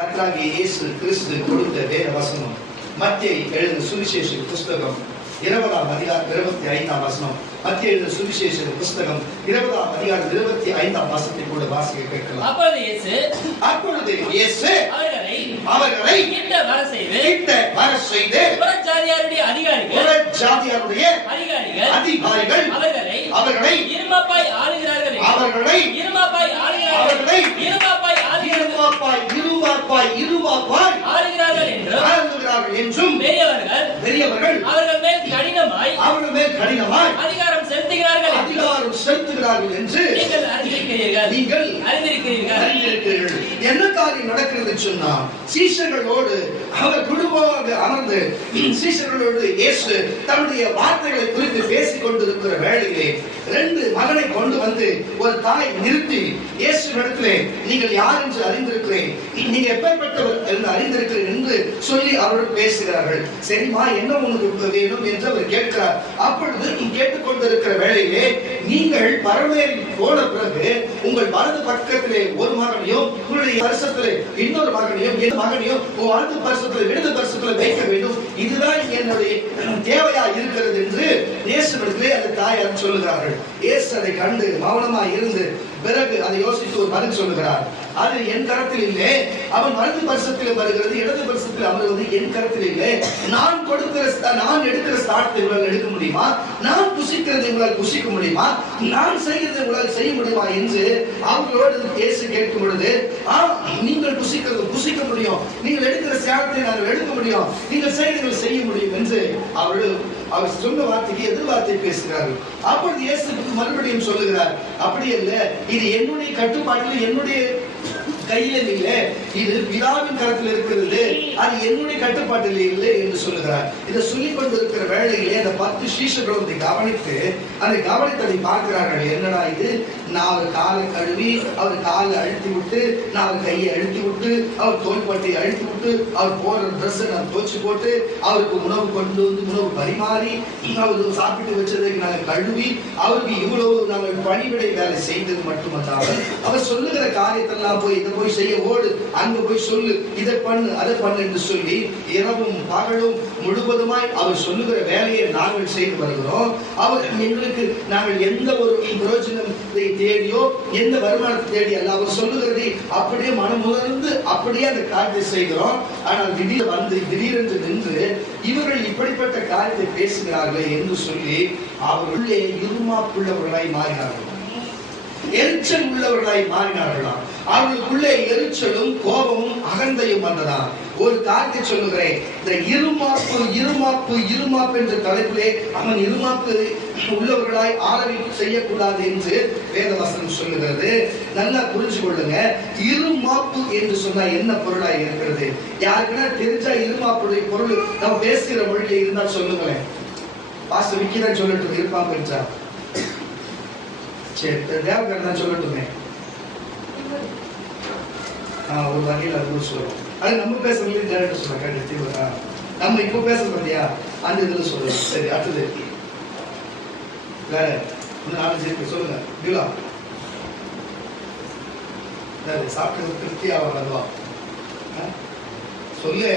கர்த்தராகிய இயேசு கிறிஸ்து கொடுத்த வேத வசனம் மத்தேயு எழுதின சுவிசேஷ புஸ்தகம் 20ஆம் அதிகாரம் 25ஆம் வசனம். மத்தேயு எழுதின சுவிசேஷ புஸ்தகம் 20ஆம் அதிகாரம் 25ஆம் வசனத்தை கூட வாசிக்க கேட்கலாம். அப்பொழுது இயேசு அவர்களை கிட்ட வர செய்து புறஜாதியாருடைய அதிகாரிகள் அவர்களை இருமாப்பாய் ஆளுகிறார்கள் என்றும் பெரியவர்கள் அவர்கள் மேல் கடினமாய் அதிகாரம் செலுத்துகிறார்கள் என்று நீங்கள் அறிந்திருக்கிறீர்கள். என்ன காரியம் நடக்கிறது சொன்னா, சீஷர்களோடு அவர் குடும்பமாக அமர்ந்து சீஷர்களோடு இயேசு தன்னுடைய வார்த்தைகளை குறித்து பேசிக் கொண்டிருக்கிற வேளையிலே 2 மகனை கொண்டு வந்து ஒரு தாய் நிறுத்தி இயேசுவிடத்திலே நீங்கள் யார் என்று அறிந்திருக்கிறேன், நீங்க எப்பேற்பட்டவர் என்று அறிந்திருக்கிறேன் என்று சொல்லி அவர்கள் பேசுகிறார்கள். சரிமா, என்ன உனக்கு வேணும் என்று அவர் கேட்கிறார். அப்பொழுது கேட்டுக்கொண்டிருக்கிற வேளையிலே, நீங்கள் பரமேறி போன பிறகு உங்கள் வலது பக்கத்திலே ஒரு மகனையும் உங்களுடைய பரிசத்திலே இன்னொரு மகனையும் வலது பரிசத்திலே இடது பரிசத்திலே வைக்க வேண்டும், இதுதான் என்னுடைய தேவையா இருக்கிறது என்று இயேசுவிடத்திலே அந்த தாயார் சொல்லுகிறார்கள். இயேசு அதை கண்டு மௌனமா இருந்து பிறகு அதை யோசித்து ஒரு பதில் சொல்லுகிறார். அது என் கரத்தில் இல்லை, அவன் வலது பரிசத்தில் வருகிறது, இடது பரிசத்தில் அமர்வது என் கரத்தில் இல்லை. நான் எடுக்கிற ஸ்தானத்தை உங்களால் எடுக்க முடியுமா? நான் புசிக்கிறதை உங்களால் புசிக்க முடியுமா? நான் செய்கிறதை உங்களால் செய்ய முடியுமா என்று அவர்களோடு இயேசு கேட்கும் பொழுது, நீங்கள் புசிக்கிறது புசிக்க முடியும், நீங்கள் எடுக்கிற ஸ்தானத்தை நான் எடுக்க முடியும், நீங்கள் செய்கிறதை செய்ய முடியும் என்று அவர் சொன்ன வார்த்தைக்கு எதிர்வார்த்தை பேசுகிறார்கள். அப்பொழுது இயேசு மறுபடியும் சொல்லுகிறார், அப்படி அல்ல, இது என்னுடைய கட்டுப்பாட்டில் என்னுடைய கையில் இல்லை, இது பிதாவின் கரத்தில் இருக்கிறது, அது என்னுடைய கட்டுப்பாட்டில் இல்லை என்று சொல்லுகிறார். இதை சொல்லிக் கொண்டிருக்கிற வேளையிலே அந்த 10 சீஷர்களும் அதை கவனித்ததை பார்க்கிறார்கள். என்னடா இது, நான் அவர் காலை கழுவி அவர் காலை அழுத்தி விட்டு, நான் அவர் கையை அழுத்தி விட்டு, அவர் தோள்பட்டை அழுத்தி விட்டு, அவர் போற ட்ரெஸ் நான் துவச்சு போட்டு, அவருக்கு உணவு கொண்டு வந்து உணவு பரிமாறி, அவர் சாப்பிட்டு வச்சதை நாங்கள் கழுவி, அவருக்கு இவ்வளவு நாங்கள் பணிவிடை வேலை செய்தது மட்டுமல்லாமல் அவர் சொல்லுகிற காரியத்தெல்லாம் போய் இதை போய் செய்ய ஓடு, அங்க போய் சொல்லு, இதை பண்ணு அதை பண்ணு என்று சொல்லி இரவும் பகலும் முழுவதுமாய் அவர் சொல்லுகிற வேலையை நாங்கள் செய்து வருகிறோம். அவர் எங்களுக்கு நாங்கள் எந்த ஒரு பிரயோஜனத்தை தேடியோ எந்த வருமானத்தை தேடி அல்ல, அவர் சொல்லுகிறதை அப்படியே மனமுணர்ந்து அப்படியே அந்த காரியத்தை செய்கிறோம். ஆனால் திடீரென்று நின்று இவர்கள் இப்படிப்பட்ட காரியத்தை பேசுகிறார்களே என்று சொல்லி அவர்களுள்ளே இருமாப்புள்ளவர்களாய் மாறினார்கள், எரிச்சல் உள்ளவர்களாய் மாறினார்களாம். அவர்களுக்குள்ளே எரிச்சலும் கோபமும் அகந்தையும் வந்ததா. ஒரு காரியத்தை சொல்லுகிறேன், இந்த இருமாப்பு என்ற தலைப்பிலே அவன் இருமாப்பு உள்ளவர்களாய் ஆரம்பிப்பு செய்யக்கூடாது என்று வேதவசனம் சொல்லுகிறது. நல்லா புரிஞ்சு கொள்ளுங்க, இருமாப்பு என்று சொன்னா என்ன பொருளாய் இருக்கிறது? யாருக்குன்னா தெரிஞ்சா இருமாப்புடைய பொருள் நம்ம பேசுகிற மொழியில இருந்தா சொல்லுங்களேன். பாஸ்டர் விக்கிதான் சொல்லட்டும், இருமாப்பு என்றா தேவகர் தான் சொல்லட்டுமே. ஒரு வகையில் அது சொல்லுவோம். அது நம்ம பேசுறது டேரக்டர் சொல்ல, நம்ம இப்போ பேசுறது பார்த்தியா அந்த இதுல சொல்லுவோம். சரி, அடுத்தது வேற 4 சொல்லுங்க. பியூலா சாப்பிட்டு திருப்தி ஆவா சொல்லு.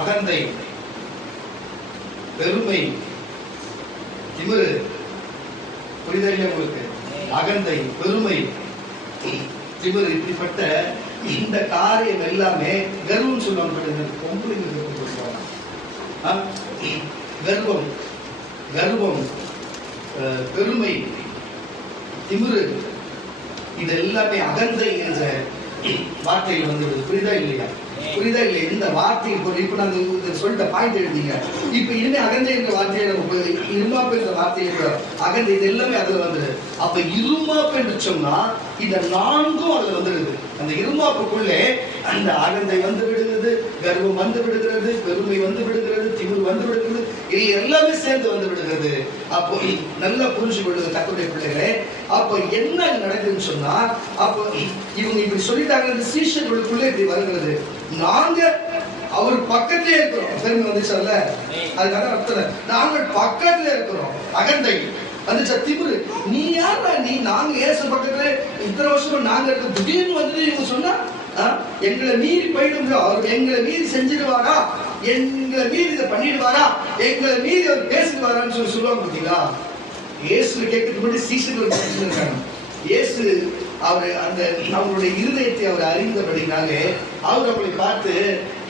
அகந்தை, பெருமை, திமிரு, புரிதல் உங்களுக்கு? அகந்தை, பெருமை, திமிரு, இப்படிப்பட்ட இந்த காரியம் எல்லாமே கர்வம் சொல்லுவாங்க. கர்வம், பெருமை, திமிரு, இது எல்லாமே அகந்தை என்ற வார்த்தையில் வந்துடுது. புரிதா இல்லையா? இந்த வார்த்தை இப்ப நான் சொல்லிட்ட பாயிண்ட் எழுதிங்க. இப்ப இனிமே அகந்தை என்ற வார்த்தையை நம்ம இருமாப்பு என்ற வார்த்தையை அகந்தை இது எல்லாமே அதுல வந்துடுது. அப்ப இருமாப்பு என்று சொன்னா இந்த 4ம் அதுல வந்துடுது. அந்த இருமாப்புக்குள்ளே அந்த அகந்தை வந்து விடுகிறது, கர்வம் வந்து விடுகிறது, பெருமை வந்து விடுகிறது, திமிர் வந்து விடுகிறது, இது எல்லாமே சேர்ந்து வந்து விடுகிறது. அப்போ நல்லா புரிஞ்சு கொள்ளுங்க கர்த்தருடைய பிள்ளைகளே. அப்போ என்ன நடக்குதுன்னு சொன்னா, அப்போ இவங்க இப்படி சொல்லிட்டாங்க, சீஷர்களுக்குள்ள இப்படி வருகிறது. நாங்க அவர் பக்கத்திலே இருக்கிறோம். பெருமை வந்துச்சல்ல, அதுக்காக அர்த்தம் நாங்கள் பக்கத்திலே இருக்கிறோம். அகந்தை வந்துச்சா, திமிரு, நீ யாரா நீ? நாங்க ஏசு பக்கத்துல இத்தனை வருஷம் நாங்க இருக்க, திடீர்னு வந்துட்டு இவங்க சொன்னா எங்களை மீறி போயிடும், அவர் எங்களை மீறி செஞ்சிடுவாரா, எங்களை மீறி இதை பண்ணிடுவாரா, எங்களை மீறி அவர் பேசிடுவாரான்னு சொல்லுவாங்க பார்த்தீங்களா. இயேசு கேட்கறதுக்கு முன்னாடி சீசர்கள் இருக்காங்க. இயேசு அவர் அந்த அவங்களுடைய இருதயத்தை அவர் அறிந்தபடினாலே அவர் அவளை பார்த்து,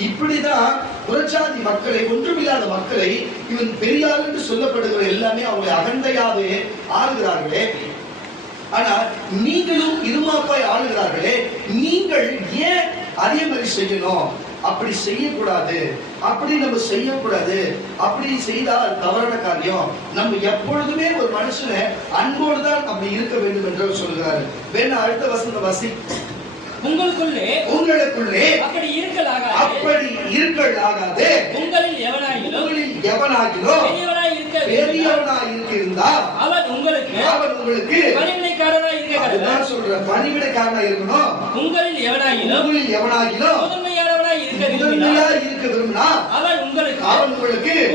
இப்படிதான் புறச்சாதி மக்களை, ஒன்றுமில்லாத மக்களை இவன் பெரியார் என்று சொல்லப்படுகிற எல்லாமே அவங்களை அகந்தையாவே ஆளுகிறார்களே, ஆனா நீங்களும் இருமாப்பாய் ஆளுகிறார்களே, நீங்கள் ஏன் அதே மாதிரி செய்யணும்? அப்படி செய்யக்கூடாது, அப்படி நம்ம செய்யக்கூடாது, அப்படி செய்தால் தவறான காரியம். நம்ம எப்பொழுதுமே ஒரு மனுஷனை அன்போடு தான் அப்படி இருக்க வேண்டும் என்று சொல்கிறாரு. வேணா அடுத்த வசனம் வாசி. உங்களுக்குள்ளே அப்படி இருக்கலாகாது. உங்களில் எவனாகிலும் பெரியவனாய் இருந்தால் அவன் உங்களுக்கு பணிவிடைக்காரனாய் இருக்க கடவன். சொல்ற பணிவிடைக்காரனாய் இருக்கணும். உங்களில் எவனாகிலும் முதன்மையானவனாய் இருக்க விரும்பினா அவன் உங்களுக்கு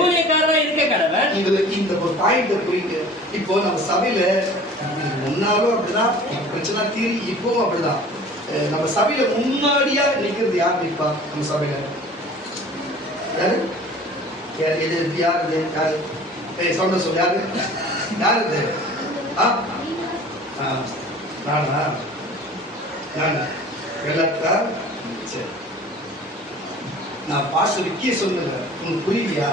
ஊழியக்காரனாய் இருக்க கடவன். இந்த ஒரு பாயிண்ட் புரியுது. இப்போ நம்ம சபையில முன்னாலும் அப்படிதான் பிரச்சனை தீரி, இப்பவும் அப்படிதான். நம்ம சபையில முன்னாடியா நிக்கிறது யார் நிற்பா? நம்ம சபையில யாரு? சொல்ல சொல்லு, யாரு யாரு? நானா எல்லாத்தா? சரி, நான் பாஸ்டர் விக்கிய சொன்னேன், உங்களுக்கு புரியலையா?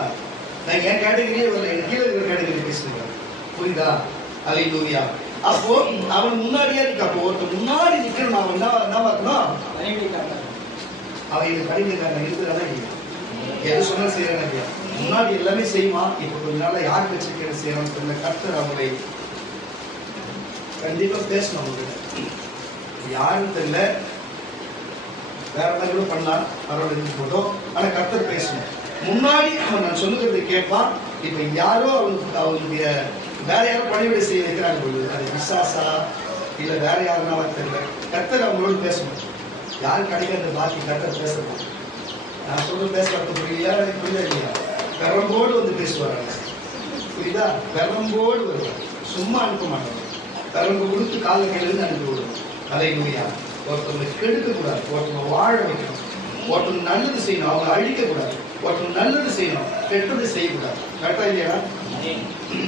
நான் என் கேட்டகரியே வரல, என் கீழே இருக்கிற கேட்டகரி பேசுறேன், புரியுதா? அல்லேலூயா. அப்போ அவன் முன்னாடியே இருக்கு. அப்போ ஒருத்தர் முன்னாடி நிற்கணும், அவன் என்ன பார்க்கணும்? அவன் இது பணிவிடைக்காரன் இருக்குதானே இல்லையா? எது சொன்னா செய்யறானே இல்லையா? முன்னாடி எல்லாமே செய்வான். இப்ப கொஞ்ச நாள யார் வச்சிருக்கிற செய்யறான்னு தெரியல. கர்த்தர் அவங்களை கண்டிப்பா பேசணும். அவங்களுக்கு யாரும் தெரியல, வேற மாதிரி கூட பண்ணலாம், அவரோட இருந்து போதும். ஆனா கர்த்தர் பேசணும். முன்னாடி அவன் நான் சொல்லுகிறதை கேட்பான். இப்ப யாரோ அவனுடைய வேற யாரும் பணிவிடை செய்ய வைக்கிறாங்க பொழுது, அது விசாசா இல்ல வேற யாருன்னா தெரியல, கர்த்தர் அவங்களோடு பேசணும். யாரும் கிடைக்காத பாக்கி கர்த்தர் பேசணும். நான் சொல்றது பேசுறது புரியலையா? புரியுதா இல்லையா? பெரம்போடு வந்து பேசுவாங்க, புரியுதா? பெரம்போடு வருவாங்க, சும்மா அனுப்ப மாட்டாங்க. பெரம்பு கொடுத்து கால கையிலிருந்து அனுப்பி விடுவோம். அல்லேலூயா. ஒருத்தவங்க கெடுக்க கூடாது, ஒருத்தவங்க வாழ வைக்கணும், ஒருத்தவங்க நல்லது செய்யணும், அவங்க அழிக்க கூடாது. ஒருத்தவங்க நல்லது செய்யணும், கெட்டது செய்யக்கூடாது. கரெக்டா இல்லையா?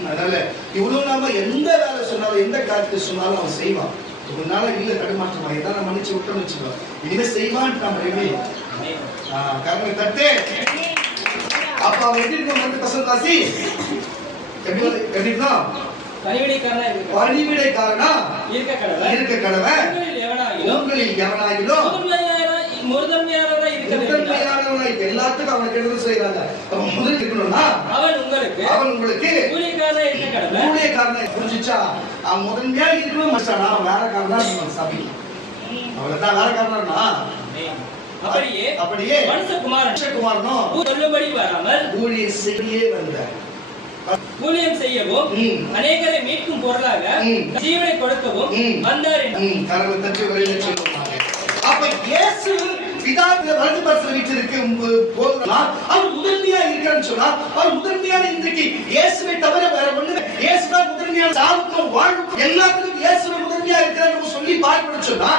அதனால இவ்வளவு நாம எந்த வேலை சொன்னாலும், எந்த காரியத்தை சொன்னாலும் அவன் செய்வான். இதனால இல்ல தடுமாற்றமா இதான் நம்ம மன்னிச்சு விட்டோம்னு வச்சுக்கோம். இனிமே செய்வான் நம்ம ரெடி கர்ம தட்டே. அப்ப அவன் எப்படி இருக்கும்? பசங்க வாசி எப்படி இருக்கும்? பணிவிடைக்காரனா இருக்க கடவன். உங்களில் எவனாகிலும் முதன்மையானவனாய் எல்லாத்துக்கும் அவனை கெடுதல் செய்யறாங்க. முதல் இருக்கணும்னா அவன் உங்களுக்கு ஊழியக்காரனாய் புரிஞ்சுச்சா? அவன் முதன்மையா இருக்கணும் மச்சானா, வேற காரணம் சபை அவளதான் வேற காரணம்னா. அப்படியே மனுஷகுமாரனும் சொல்லும்படி வராமல் ஊழியம் செய்ய வந்தார். ஊழியம் செய்யவும் அநேகரை மீட்கும் பொருளாக ஜீவனை கொடுக்கவும் வந்தார். கரங்களை தட்டி வரையில சொல்லுவாங்க. அப்ப இயேசு பிதாவில வலது பரிசுல வீற்றிருக்கும் போதுதான் அவர் முதன்மையா இருக்கிறான்னு சொன்னா, அவர் முதன்மையான இன்றைக்கு இயேசுவை தவிர வேற ஒண்ணு, இயேசுதான் முதன்மையான சாவுக்கும் வாழ்வுக்கும் எல்லாத்துக்கும் இயேசுவை முதன்மையா இருக்கிறான்னு சொல்லி பார்க்கணும்னு சொன்னா,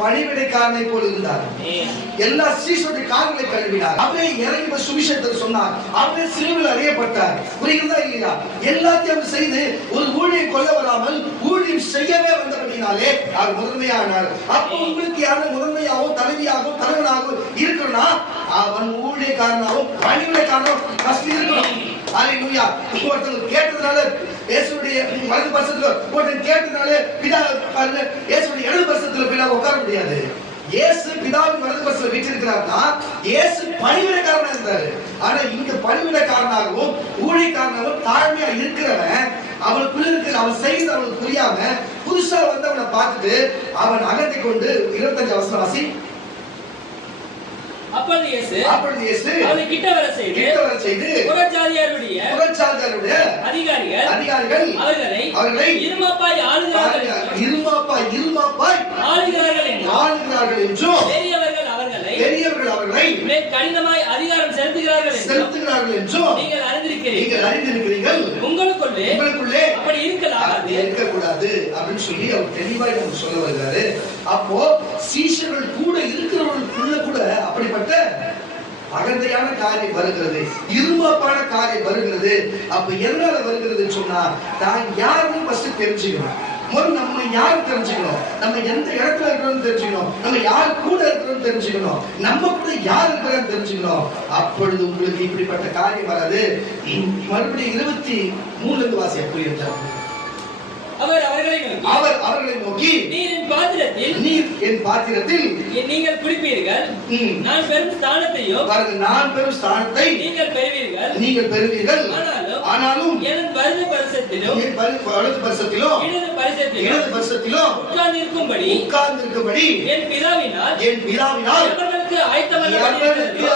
பணிவிடைக்காரனை போல இருந்தார். எல்லா சீஷருடைய கால்களை கழுவினார். அவரே இறங்கி சுவிசேஷத்தை சொன்னார். அவரே சிலுவையில் அறையப்பட்டார். புரிகிறதா இல்லையா? எல்லாத்தையும் செய்து ஒரு ஊழியம் கொள்ள வராமல் ஊழியம் செய்யவே வந்தபடினாலே அவர் முதன்மையானார். அப்போ உங்களுக்கு யாரும் முதன்மையாகவும் தலைவியாகவும் தலைவனாகவும் இருக்கணும்னா அவன் ஊழியக்காரனாகவும் பணிவிடைக்காரனாகவும் இருக்கணும். அல்லேலூயா. ஒருத்தர் கேட்டதுனால இயேசுடைய வலது பரிசுல ஒருத்தர் கேட்டதுனால பிதா பாருங்க, இயேசுடைய இடது பரிசுல பிதா உட்கார முடியாது. இயேசு பிதாவின் வலது பரிசுல வீற்றிருக்கிறார்னா இயேசு பணிவிடைக்காரனா இருந்தாரு. ஆனா இங்க பணிவிடைக்காரனாகவும் ஊழியக்காரனாகவும் தாழ்மையா இருக்கிறவன் அவனுக்குள்ள இருக்கிற அவன் செய்து அவனுக்கு புரியாம புதுசா வந்து அவனை பார்த்துட்டு அவன் அகத்தை கொண்டு 25 வசனம் வாசி. அப்பொழுது இயேசு அவனை கிட்ட வர செய்து புறஜாதியாருடைய அதிகாரிகள் அவர்களை இருமாப்பாய் ஆளுகிறார்கள் என்றும் பெரியவர்கள் அவர்களை கடினமாய் அதிகாரம் செலுத்துகிறார்கள் என்றும் நீங்கள் அறிந்திருக்கிறீர்கள். உங்களுக்குள்ளே அப்படி இருக்கக்கூடாது அப்படின்னு சொல்லி அவர் தெளிவாய் சொல்ல வருகிறாரு. அப்போ சீஷர்கள் கூட இருக்கிறவர்கள் அகந்தையான காரியம் வருகிறது, இருமாப்பான காரியம் வருகிறது. அப்ப எதனால வருகிறது சொன்னா, தான் யாருன்னு ஃபர்ஸ்ட் தெரிஞ்சுக்கணும். முதல்ல நம்ம யார் தெரிஞ்சுக்கணும், நம்ம எந்த இடத்துல இருக்கிறோம் தெரிஞ்சுக்கணும், நம்ம யார் கூட இருக்கிறோம் தெரிஞ்சுக்கணும், நம்ம கூட யார் இருக்கிறோம் தெரிஞ்சுக்கணும். அப்பொழுது உங்களுக்கு இப்படிப்பட்ட காரியம் வராது. மறுபடியும் 23 வாசியா புரியுது. அவர் அவர்களை நோக்கி நீர் என் பாத்திரத்தில் நீங்கள் குடிப்பீர்கள், நான் பெரும் ஸ்தானத்தையும் நான் பெரும் ஸ்தானத்தை நீங்கள் பெறுவீர்கள். ஆனாலும் என் வலது பரிசத்திலும் இடது பரிசத்திலும் உட்கார்ந்திருக்கும்படி என் பிதாவினால் அவர்களுக்கு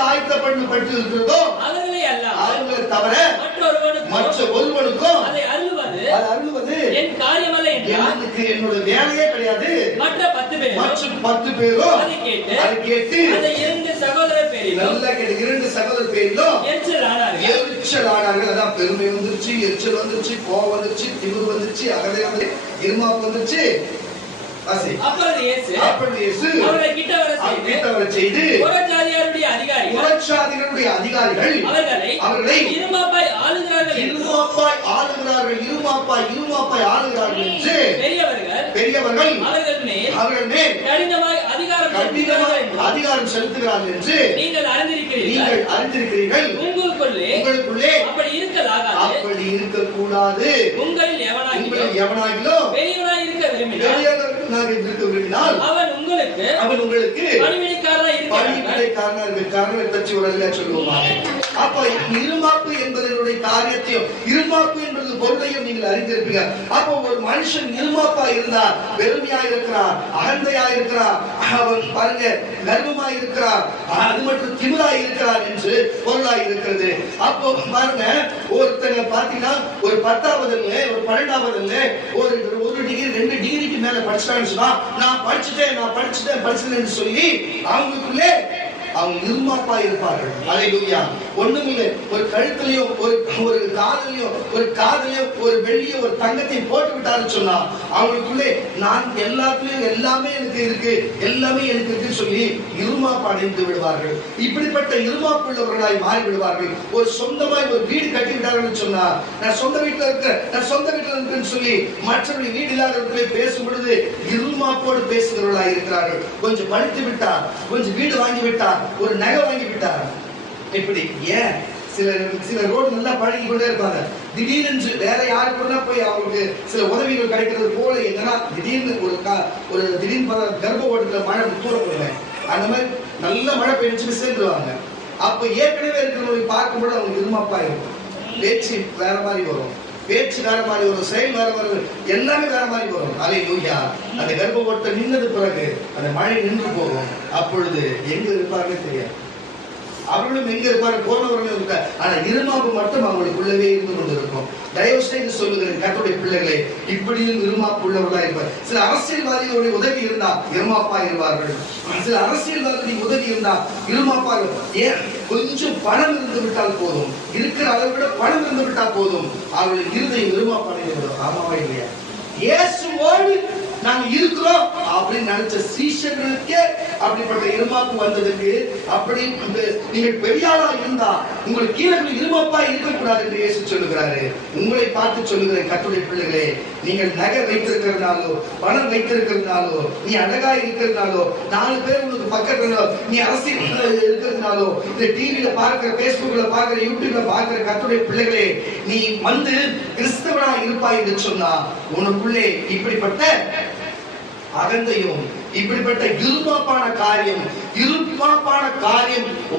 ஆயத்தப்பட்டு இருக்கிறதோ அவர்களை தவிர மற்ற ஒருவனுக்கும் அதை அருளுவது என் காரியமல்ல என்றால் என்னுடைய வேலையே கிடையாது. மற்ற 10 பேரும் அதை கேட்டு அந்த 2 சகோதரர் பேரிலும் எரிச்சல் ஆனார்கள். அதான் பெருமை வந்துருச்சு, எரிச்சல் வந்துருச்சு, கோபம் வந்துருச்சு, திமிர் வந்துருச்சு, அகதை வந்து இருமாப்பு வந்துருச்சு. அப்பொழுது இயேசு அவர்களை கிட்ட வர செய்து புறஜாதியாருடைய அதிகாரிகள் அவர்களை இருமாப்பாய் ஆளுகிறார்கள் என்று பெரியவர்கள் அவர்கள் மேல் கடினமாய் அதிகாரம் செலுத்துகிறார்கள் என்று நீங்கள் அறிந்திருக்கிறீர்கள். உங்களுக்குள்ளே அப்படி இருக்கக்கூடாது. உங்களில் எவனாகிலும் பெரியவனாய் இருக்க விரும்பினால் அவன் உங்களுக்கு பணிவிடைக்காரனாக பற்றி ஒரு சொல்லுவோமாக. அப்ப இருமாப்பு என்பதனுடைய காரியத்தையும் இருமாப்பு என்பது பொருளையும் நீங்கள் அறிந்திருப்பீங்க. அப்போ ஒரு மனுஷன் இருமாப்பா இருந்தார், பெருமையா இருக்கிறார், அகந்தையா இருக்கிறார், அவன் பாருங்க கர்வமாய் இருக்கிறார், அது மட்டும் திமிராய் இருக்கிறார் என்று பொருளாய் இருக்கிறது. அப்போ பாருங்க, ஒருத்தங்க பாத்தீங்கன்னா ஒரு 10வது ஒரு 12வது ஒரு டிகிரி 2 டிகிரிக்கு மேல படிச்சிட்டான்னு சொன்னா நான் படிச்சுட்டேன் சொல்லி அவங்களுக்குள்ளே அவங்க இருமாப்பா இருப்பார்கள். அல்லேலூயா. ஒண்ணுமில்லை, ஒரு கழுத்துலயோ ஒரு காதலையோ ஒரு வெள்ளியோ ஒரு தங்கத்தையும் போட்டு விட்டாருன்னு சொன்னா அவங்களுக்குள்ளே நான் எல்லாத்துலயும் எல்லாமே எனக்கு இருக்கு சொல்லி இருமாப்பு அடைந்து விடுவார்கள். இப்படிப்பட்ட இருமாப்பு உள்ளவர்களாய் மாறி விடுவார்கள். ஒரு சொந்தமாய் ஒரு வீடு கட்டி விட்டார்கள் சொன்னா நான் சொந்த வீட்டுல இருக்கேன்னு சொல்லி மற்றவர்கள் வீடு இல்லாதவர்களை பேசும் பொழுது இருமாப்போடு பேசுகிறவர்களாய் இருக்கிறார்கள். கொஞ்சம் படித்து விட்டார், கொஞ்சம் வீடு வாங்கி விட்டார், ஒரு நகை வாங்கி விட்டார். இப்படி ஏன் சில ரோடு நல்லா பழகி கொண்டே இருப்பாங்க. திடீர்னு வேற யாரு கூட போய் அவங்களுக்கு சில உதவிகள் கிடைக்கிறது போல எங்கன்னா திடீர்னு ஒரு திடீர்னு கர்ப்ப ஓட்டத்துல மழை தூர போயிடுவேன். அந்த மாதிரி நல்ல மழை பெய்ஞ்சு சேர்ந்துருவாங்க. அப்ப ஏற்கனவே இருக்கிறவங்களை பார்க்கும்போது அவங்களுக்கு இருமாப்பா இருக்கும். பேச்சு வேற மாதிரி வரும், செயல் வேற வரும், எல்லாமே வேற மாதிரி வரும். அல்லேலூயா. அந்த கர்ப்ப ஓட்டத்தை நின்னது பிறகு அந்த மழை நின்று போகும். அப்பொழுது எங்க இருப்பார்கள் தெரியாது, அவர்களும் எங்க இருப்பாரு, போனவர்களும் இருக்கார். ஆனா இருமாப்பு மட்டும் அவங்களுக்குள்ளவே இருந்து கொண்டு இருக்கும். தயவு செய்து சொல்லுகிறேன் கர்த்தருடைய பிள்ளைகளே, இப்படியும் இருமாப்பு உள்ளவர்களா இருப்பார். சில அரசியல்வாதிகளுடைய உதவி இருந்தா இருமாப்பா இருப்பார்கள். சில அரசியல்வாதிகளுடைய உதவி இருந்தா இருமாப்பா இருப்பார். ஏன் கொஞ்சம் பணம் இருந்து விட்டால் போதும், இருக்கிற அளவை விட பணம் இருந்து விட்டால் போதும், அவர்கள் இருதயம் இருமாப்பா அடைந்து. ஆமாவா இல்லையா? இயேசுவோடு நாங்க இருக்கிறோம் அப்படின்னு நினைச்ச சீஷர்களுக்கே அப்படிப்பட்ட இருமாப்பு வந்ததுக்கு, அப்படி நீங்கள் பெரியாளா இருந்தா உங்களுக்கு கீழே இருமாப்பா இருக்கக்கூடாது என்று இயேசு சொல்லுகிறாரு. உங்களை பார்த்து சொல்லுகிறேன் கர்த்தருடைய பிள்ளைகளே, நீங்கள் நகை வைத்திருக்கிறதுனாலோ பணம் வைத்திருக்கிறதுனாலோ நீ அழகா இருக்கிறதுனாலோ 4 பேர் உங்களுக்கு பக்கத்துல நீ அரசியல் இருக்கிறதுனாலோ இந்த டிவியில பார்க்கிற பேஸ்புக்ல பார்க்கிற யூடியூப்ல பார்க்கிற கர்த்தருடைய பிள்ளைகளே, நீ வந்து கிறிஸ்தவனா இருப்பாய் என்று சொன்னா உனக்குள்ளே இப்படிப்பட்ட அகந்தையும் இப்படிப்பட்ட இருமாப்பான காரியம்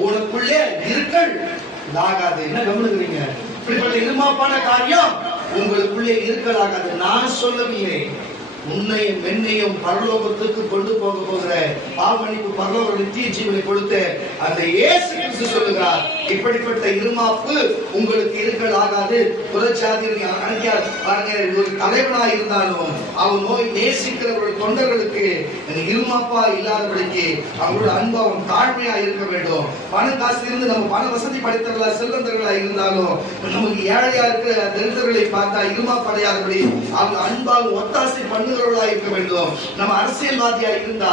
உனக்குள்ளே இருக்கல் ஆகாது. என்ன கவனிக்கிறீங்க? இப்படிப்பட்ட இருமாப்பான காரியம் உங்களுக்குள்ளே இருக்கலாகாது. நான் சொல்லவில்லை, உன்னையும் என்னையும் பரலோகத்துக்கு கொண்டு போகிற பாவமன்னிப்பு பரலோக நித்திய ஜீவனை கொடுத்த அந்த இயேசு கிறிஸ்து சொல்லுகிறார், இப்படிப்பட்ட இருமாப்பு உங்களுக்கு இருக்கலாகாது. புறச்சாதியில் ஒரு தலைவனா இருந்தாலும் அவன் நோய் நேசிக்கிறவர்கள் தொண்டர்களுக்கு இருமாப்பா இல்லாதபடிக்கு அவங்களோட அன்பு அவன் தாழ்மையா இருக்க வேண்டும். பணம் காசு இருந்து நம்ம பண வசதி படைத்தவர்களா செல்வந்தர்களா இருந்தாலும் நமக்கு ஏழையா இருக்கிற தரித்திரர்களை பார்த்தா இருமாப்படையாதபடி அவங்க அன்பாக ஒத்தாசை பண்ணுகிறவர்களா இருக்க வேண்டும். நம்ம அரசியல்வாதியா இருந்தா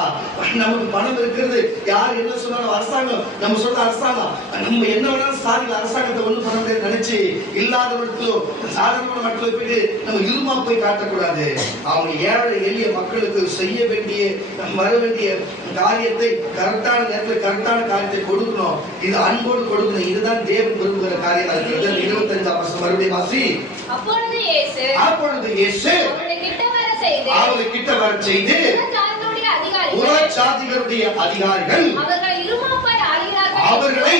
நமக்கு பணம் இருக்கிறது, யார் என்ன சொன்னாலும் அரசாங்கம் நம்ம சொல்ற அரசாங்கம் நம்ம என்ன வேணாலும் சாதிகள் அரசாங்கத்தை ஒண்ணு பண்ண முடியாது நினைச்சு இல்லாதவர்களோ சாதாரண மக்களை போயிட்டு நம்ம இருமாப்பை காட்டக்கூடாது. அவங்க ஏழை எளிய மக்களுக்கு செய்ய வேண்டிய வர வேண்டிய காரியத்தை கரெக்டான நேரத்தில் கரெக்டான காரியத்தை கொடுக்கணும். இது அன்போடு கொடுக்கணும். இதுதான் தேவன் விரும்புகிற காரியம். 25ஆம் வசனம் மறுபடியும் வாசி. அப்பொழுது இயேசு அவளை கிட்ட வர செய்து புறச்சாதிகளுடைய அதிகாரிகள் அவர்களை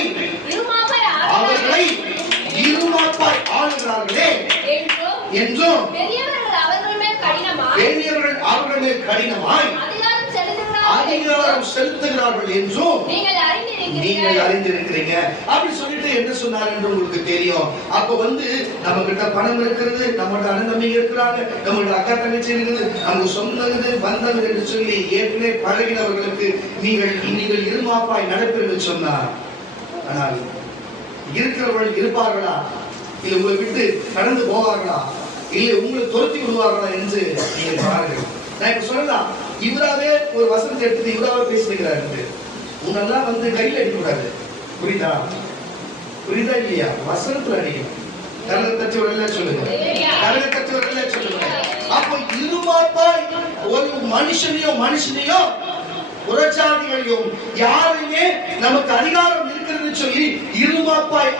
இருமாப்பாய் ஆளுகிறார்களே என்றும் பெரியவர்கள் அவர்கள் மேல் கடினமாய் அதிகாரம் செலுத்துகிறார்கள் என்றும் நீங்கள் அறிந்திருக்கிறீங்க. அப்படி சொல்லிட்டு என்ன சொன்னார் என்று உங்களுக்கு தெரியும். அப்ப நம்ம கிட்ட பணம் இருக்கிறது, நம்மகிட்ட அண்ணன் தம்பி இருக்கிறாங்க, நம்மகிட்ட அக்கா தங்கச்சி இருக்குது, நம்ம சொந்தது பந்தம் என்று சொல்லி ஏற்கனவே பழகினவர்களுக்கு நீங்கள் இருமாப்பாய் நடப்பீர்கள் சொன்னார். ஆனால் இருக்கிறவர்கள் இருப்பார்களா, இல்லை உங்களை விட்டு கடந்து போவார்களா, இல்லை உங்களை துரத்தி விடுவார்களா என்று நீங்கள் பாருங்கள். நான் இப்ப சொல்லலாம், இவராவே ஒரு வசனத்தை எடுத்து இவராவே பேசுகிறாரு. உன்னெல்லாம் கையில் அடிக்கூடாது. புரியுதா புரியுதா இல்லையா? வசனத்துல அடிக்கணும். கரக தச்சுவர்கள் சொல்லுங்க, கரக தச்சுவர்கள் சொல்லுங்க. அப்ப இருமாப்பாய் ஒரு மனுஷனையோ புறச்சாதிகளையும் யாருமே நமக்கு அதிகாரம் இருக்கிறது சொல்லி இருமாப்பாய்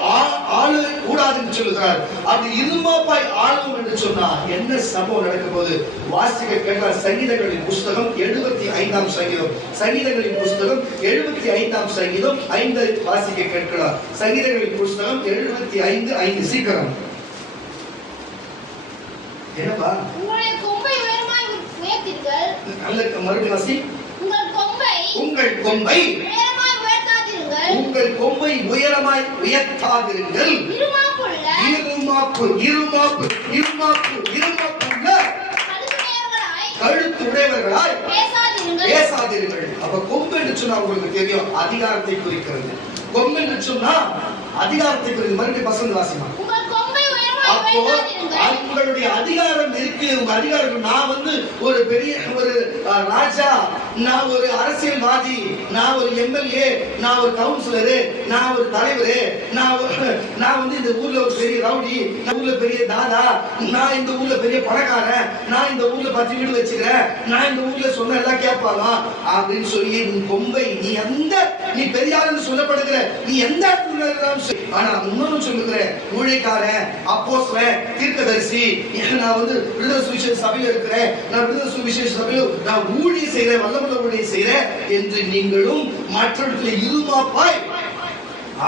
ஆள கூடாதுன்னு சொல்லுகிறார். அப்படி இருமாப்பாய் ஆளும் என்று சொன்னா என்ன சம்பவம் நடக்க போது வாசிக்க கேட்கலாம். சங்கீதங்களின் புஸ்தகம் 75ஆம் சங்கீதம், சங்கீதங்களின் புஸ்தகம் 75ஆம் சங்கீதம் 5 வாசிக்க கேட்கலாம். சங்கீதங்களின் புஸ்தகம் 75:5 சீக்கிரம். என்னப்பா மறுபடியும் வாசி. உங்கள் கொம்பை உயரமாய் உயர்த்தாதிருங்கள். கழுத்துடையவர்களாய் பேசாதீர்கள். அப்ப கொம்பு என்று சொன்னா உங்களுக்கு தெரியும், அதிகாரத்தை குறிக்கிறது. கொம்பு என்று சொன்னா அதிகாரத்தை குறிக்கிறது. மறுபடியும் பசங்க வாசிமா. அப்போ உங்களுடைய அதிகாரம் இருக்கு. உங்க அதிகாரம், நான் ஒரு பெரிய ஒரு ராஜா, நான் ஒரு அரசியல்வாதி, நான் ஒரு எம்எல்ஏ, நான் ஒரு கவுன்சிலரு, நான் ஒரு தலைவரு, நான் இந்த ஊர்ல ஒரு பெரிய ரவுடி, இந்த ஊர்ல பெரிய தாதா, நான் இந்த ஊர்ல பெரிய பணக்காரன், நான் இந்த ஊர்ல 10 வீடு வச்சுக்கிறேன், நான் இந்த ஊர்ல சொன்ன எல்லாம் கேட்பாங்க அப்படின்னு சொல்லி உன் கொம்பை நீ பெரியாருன்னு சொல்லப்படுகிற நீ எந்த இடத்துல இருக்கிறான்னு சொல்லி. ஆனா இன்னொன்னு சொல்லுகிற ஊழியக்காரன், அப்போஸ்தலன், தீர்க்கதரிசி, நான் விடுதலை சுவிசேஷ சபையில இருக்கிறேன், நான் விடுதலை சுவிசேஷ சபையில நான் ஊழியம் செய்யறேன், வல்லமுள்ள ஊழியம் செய்யறேன் என்று நீங்களும் மற்றவர்களை இருமாப்பாய்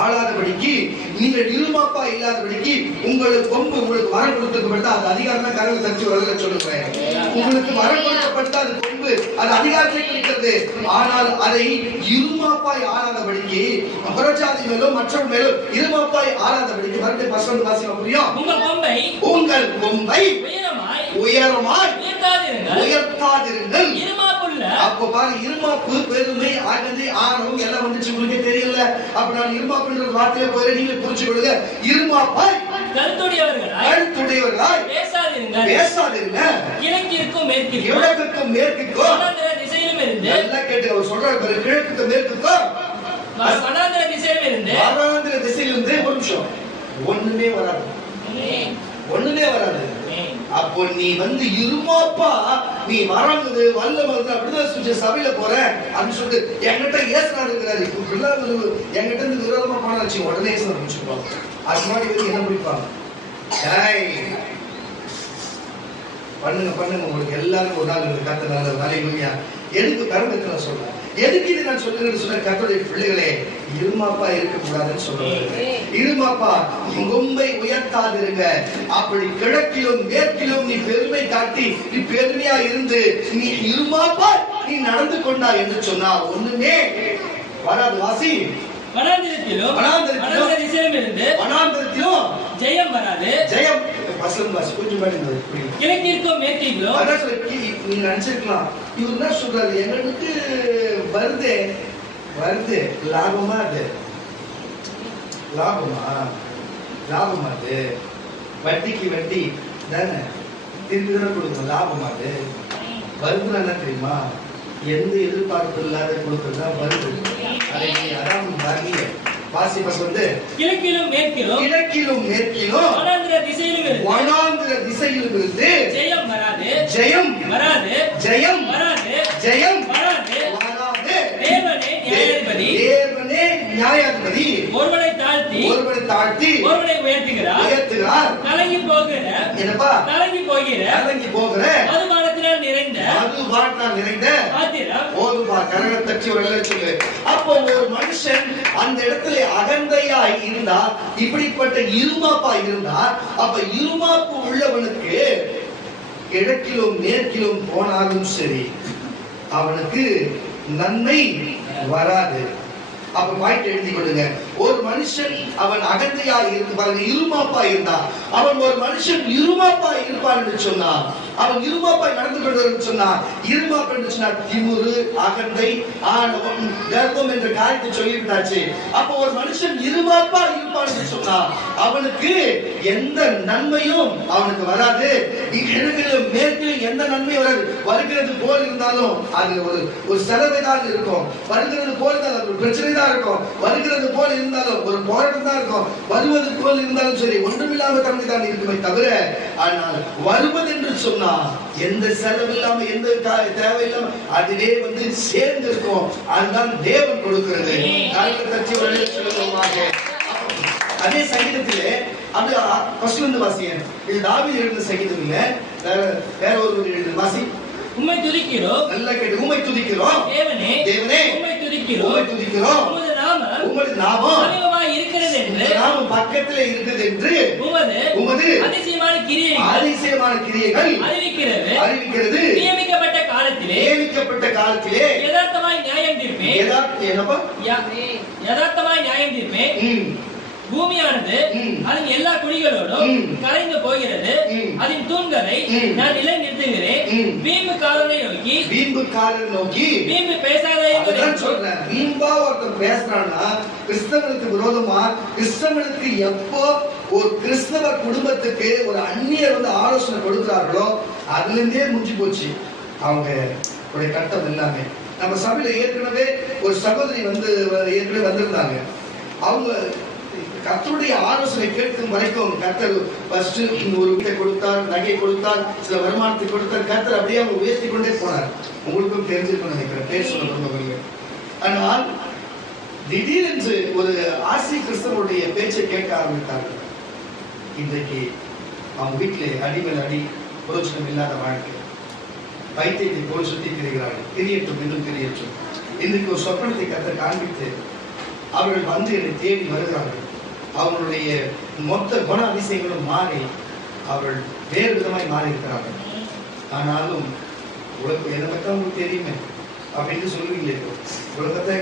ஆளாதபடிக்கு, நீங்கள் இருமாப்பா இல்லாதபடிக்கு உங்களுக்கு கொம்பு உங்களுக்கு வரம் கொடுக்கப்பட்டா அது அதிகாரம் தான். கரங்களை தச்சு வரல சொல்லுகிறேன். உங்களுக்கு வரம் கொடுக்கப்பட்டா அது கொம்பு, அது அதிகாரத்தை குறிக்கிறது. ஆனால் அதை இருமாப்பாய் ஆளாதபடிக்கு, புறச்சாதி மேலோ மற்றவர்கள் மேலோ இருமாப்பாய் ஆளாதபடிக்கு மறுபடியும் பசங்க வாசிக்க புரியும். உங்கள் கொம்பை உயரமாய் உயர்த்தாதிருங்கள். அப்ப பாரு, இருமாப்பு, பெருமை, அகந்தை, ஆணவம் எல்லாம் வந்துச்சு. உங்களுக்கே தெரியல. அப்ப நான் இருமாப்புன்ற வார்த்தையில போய் நீங்க புரிஞ்சு கொள்ளுங்க. இருமாப்பாய் கழுத்துடையவர்களாய் பேசாதீங்க. கிழக்கிற்கும் மேற்கிற்கும் எல்லாம் கேட்டு அவர் சொல்றாரு. கிழக்கு மேற்குக்கும் வராந்திர திசையிலிருந்து ஒரு நிமிஷம் ஒண்ணுமே வராது. அப்போ நீ இருமாப்பா, நீ வரங்குது வல்ல மருந்து அப்படிதான் சுவிசேஷ சபையில போற அப்படின்னு சொல்லிட்டு என்கிட்ட ஏசுனா இருக்கிறாரு. என்கிட்ட இருந்து விரோதமா போனாச்சு உடனே ஏசுனா முடிச்சுப்பாங்க. அது மாதிரி என்ன முடிப்பாங்க? பண்ணுங்க உங்களுக்கு எல்லாரும் ஒரு நாள் கத்த நல்ல எதுக்கு கருமத்தை நான் சொல்றேன். எதுக்கு இது நான் சொல்லுங்கன்னு சொன்ன கர்த்தருடைய பிள்ளைகளே, இருமாப்பா இருக்கக்கூடாதுன்னு சொல்றாங்க. இருமாப்பா கொம்பை உயர்த்தாதிருங்க. அப்படி கிழக்கிலும் மேற்கிலும் நீ பெருமை காட்டி நீ பெருமையா இருந்து நீ இருமாப்பா நீ நடந்து கொண்டா என்று சொன்னா ஒண்ணுமே வராது. வாசி. வனாந்திரத்திலும் வனாந்திர திசையிலும் இருந்து வனாந்திரத்திலும் ஜெயம் வராது. ஜெயம் வசனம் வாசி கொஞ்சம் பாருங்க. கிழக்கிற்கும் மேற்கிற்கும் அதான் நீங்க நினைச்சிருக்கலாம் இவர் என்ன சொல்றாரு, எங்களுக்கு வருது லாபமா, அது லாபமா அது வட்டிக்கு வட்டி தானே திருப்பி தானே கொடுக்கணும், லாபமா அது வருதுன்னா என்ன தெரியுமா, எந்த எதிர்பார்ப்பு இல்லாத கொடுக்கறதா வருது. அதை அதான் வரல வாசிப்பஸ் வந்து கிழக்கிலும் மேற்கிலும் வனாந்திர திசையிலும் இருந்து ஜெயம் வராது. தேவனே நியாயாதிபதி ஒருவனை தாழ்த்தி ஒருவனை உயர்த்துகிறார். கலங்கி போகிற மதுபானத்தினால் நிறைந்த கரகத் தட்டி ஒரு சொல்லு. அப்போ ஒரு மனுஷன் அந்த இடத்துல அகந்தையாய் இருந்தா, இப்படிப்பட்ட இருமாப்பா இருந்தா, அப்ப இருமாப்பு உள்ளவனுக்கு கிழக்கிலும் மேற்கிலும் போனாலும் சரி அவனுக்கு நன்மை வராது. அப்ப பாயிண்ட் எழுதி கொள்ளுங்க. ஒரு மனுஷன் அவன் அகந்தையா இருக்கு பாருங்க, இருமாப்பா இருந்தா, அவன் ஒரு மனுஷன் இருமாப்பா இருப்பான் என்று சொன்னா, அவன் இருமாப்பாய் நடந்து கொண்டு சொன்னா, இருமாப்பு என்று சொன்னா திமுரு, அகந்தை, ஆணவம், கர்வம் என்ற காரியத்தை சொல்லிவிட்டாச்சு. அப்ப ஒரு மனுஷன் இருமாப்பா இருப்பான் என்று சொன்னா அவனுக்கு எந்த நன்மையும் அவனுக்கு வராது. கிழக்கிலும் மேற்கிலும் எந்த நன்மையும் வராது. வருகிறது போல் இருந்தாலும் அது ஒரு செலவைதான் இருக்கும். வருகிறது போல் இருந்தாலும் ஒரு பிரச்சனை தான் இருக்கும். வருகிறது போல் இருந்தாலும் ஒரு போராட்டம் தான் இருக்கும். வருவது போல் இருந்தாலும் சரி ஒன்றுமில்லாம தன்மை தான் இருக்குமே தவிர, ஆனால் வருவது என்று சொன்னா எந்த செலவு இல்லாம எந்த தேவையில்லாம அதுவே வந்து சேர்ந்து இருக்கும். அதுதான் தேவன் கொடுக்கிறது. அதே சங்கீதத்திலே அது ஃபர்ஸ்ட்ல இருந்து வாசிங்க. இது தாவீது எழுதின சங்கீதம் இல்ல, வேற ஒரு எழுதின வாசி. உம்மை துதிக்கிறோம், நல்லா கேட்டு, உம்மை துதிக்கிறோம் தேவனே, உம்மை துதிக்கிறோம். உமது நாமம் சமீபமாய் இருக்கிறது என்று, நாமம் பக்கத்திலே இருக்கிறது என்று உமது அதிசயமான கிரியைகள் அறிவிக்கிறது. நியமிக்கப்பட்ட காலத்திலே யதார்த்தமாய் நியாயம் தீர்ப்பேன். பூமியானது அதன் எல்லா குடிகளோடும் கரைந்து போகிறது. அதன் தூண்களை நான் நிலை நிறுத்துகிறேன். வீம்புக்காரனை நோக்கி வீம்பு பேசாதே சொல்றேன். வீம்பா ஒருத்தர் பேசுறான்னா கிறிஸ்தவனுக்கு விரோதமா, கிறிஸ்தவனுக்கு எப்போ ஒரு கிறிஸ்தவ குடும்பத்துக்கு ஒரு அந்நியர் வந்து ஆலோசனை கொடுக்கிறார்களோ அதுல இருந்தே முடிஞ்சு போச்சு அவங்க கட்டம் எல்லாமே. நம்ம சபையில ஏற்கனவே ஒரு சகோதரி வந்து ஏற்கனவே வந்திருந்தாங்க. அவங்க கர்த்தருடைய ஆலோசனை கேட்கும் வரைக்கும் கர்த்தர் ஃபர்ஸ்ட் ஒரு வீட்டை கொடுத்தார், நகை கொடுத்தார், சில வருமானத்தை கொடுத்தார். கர்த்தர் அப்படியே அவங்க உயர்த்தி கொண்டே போனார். உங்களுக்கும் தெரிஞ்சிருக்கும் நினைக்கிறேன், பேர் சொல்ல. ஆனால் திடீரென்று ஒரு ஆசி கிறிஸ்தவருடைய பேச்சை கேட்க ஆரம்பித்தார்கள். இன்றைக்கு அவங்க வீட்டிலே அடிமேல் அடி, புரோஜனம் இல்லாத வாழ்க்கை, பைத்தியத்தை போல் சுத்தி திரிகிறார்கள். தெரியட்டும், இன்னும் தெரியட்டும். இன்றைக்கு ஒரு சொப்பனத்தை கர்த்தர் காண்பித்து அவர்கள் வந்து என்னை தேடி வருகிறார்கள். அவர்களுடைய மொத்த குண அதிசயங்களும் மாறி அவர்கள் வேறு விதமாய் மாறி இருக்கிறார்கள். ஆனாலும் உலகம் எதை பற்றி உங்களுக்கு தெரியுமே அப்படின்னு சொல்லுவீங்களே, உலகத்தை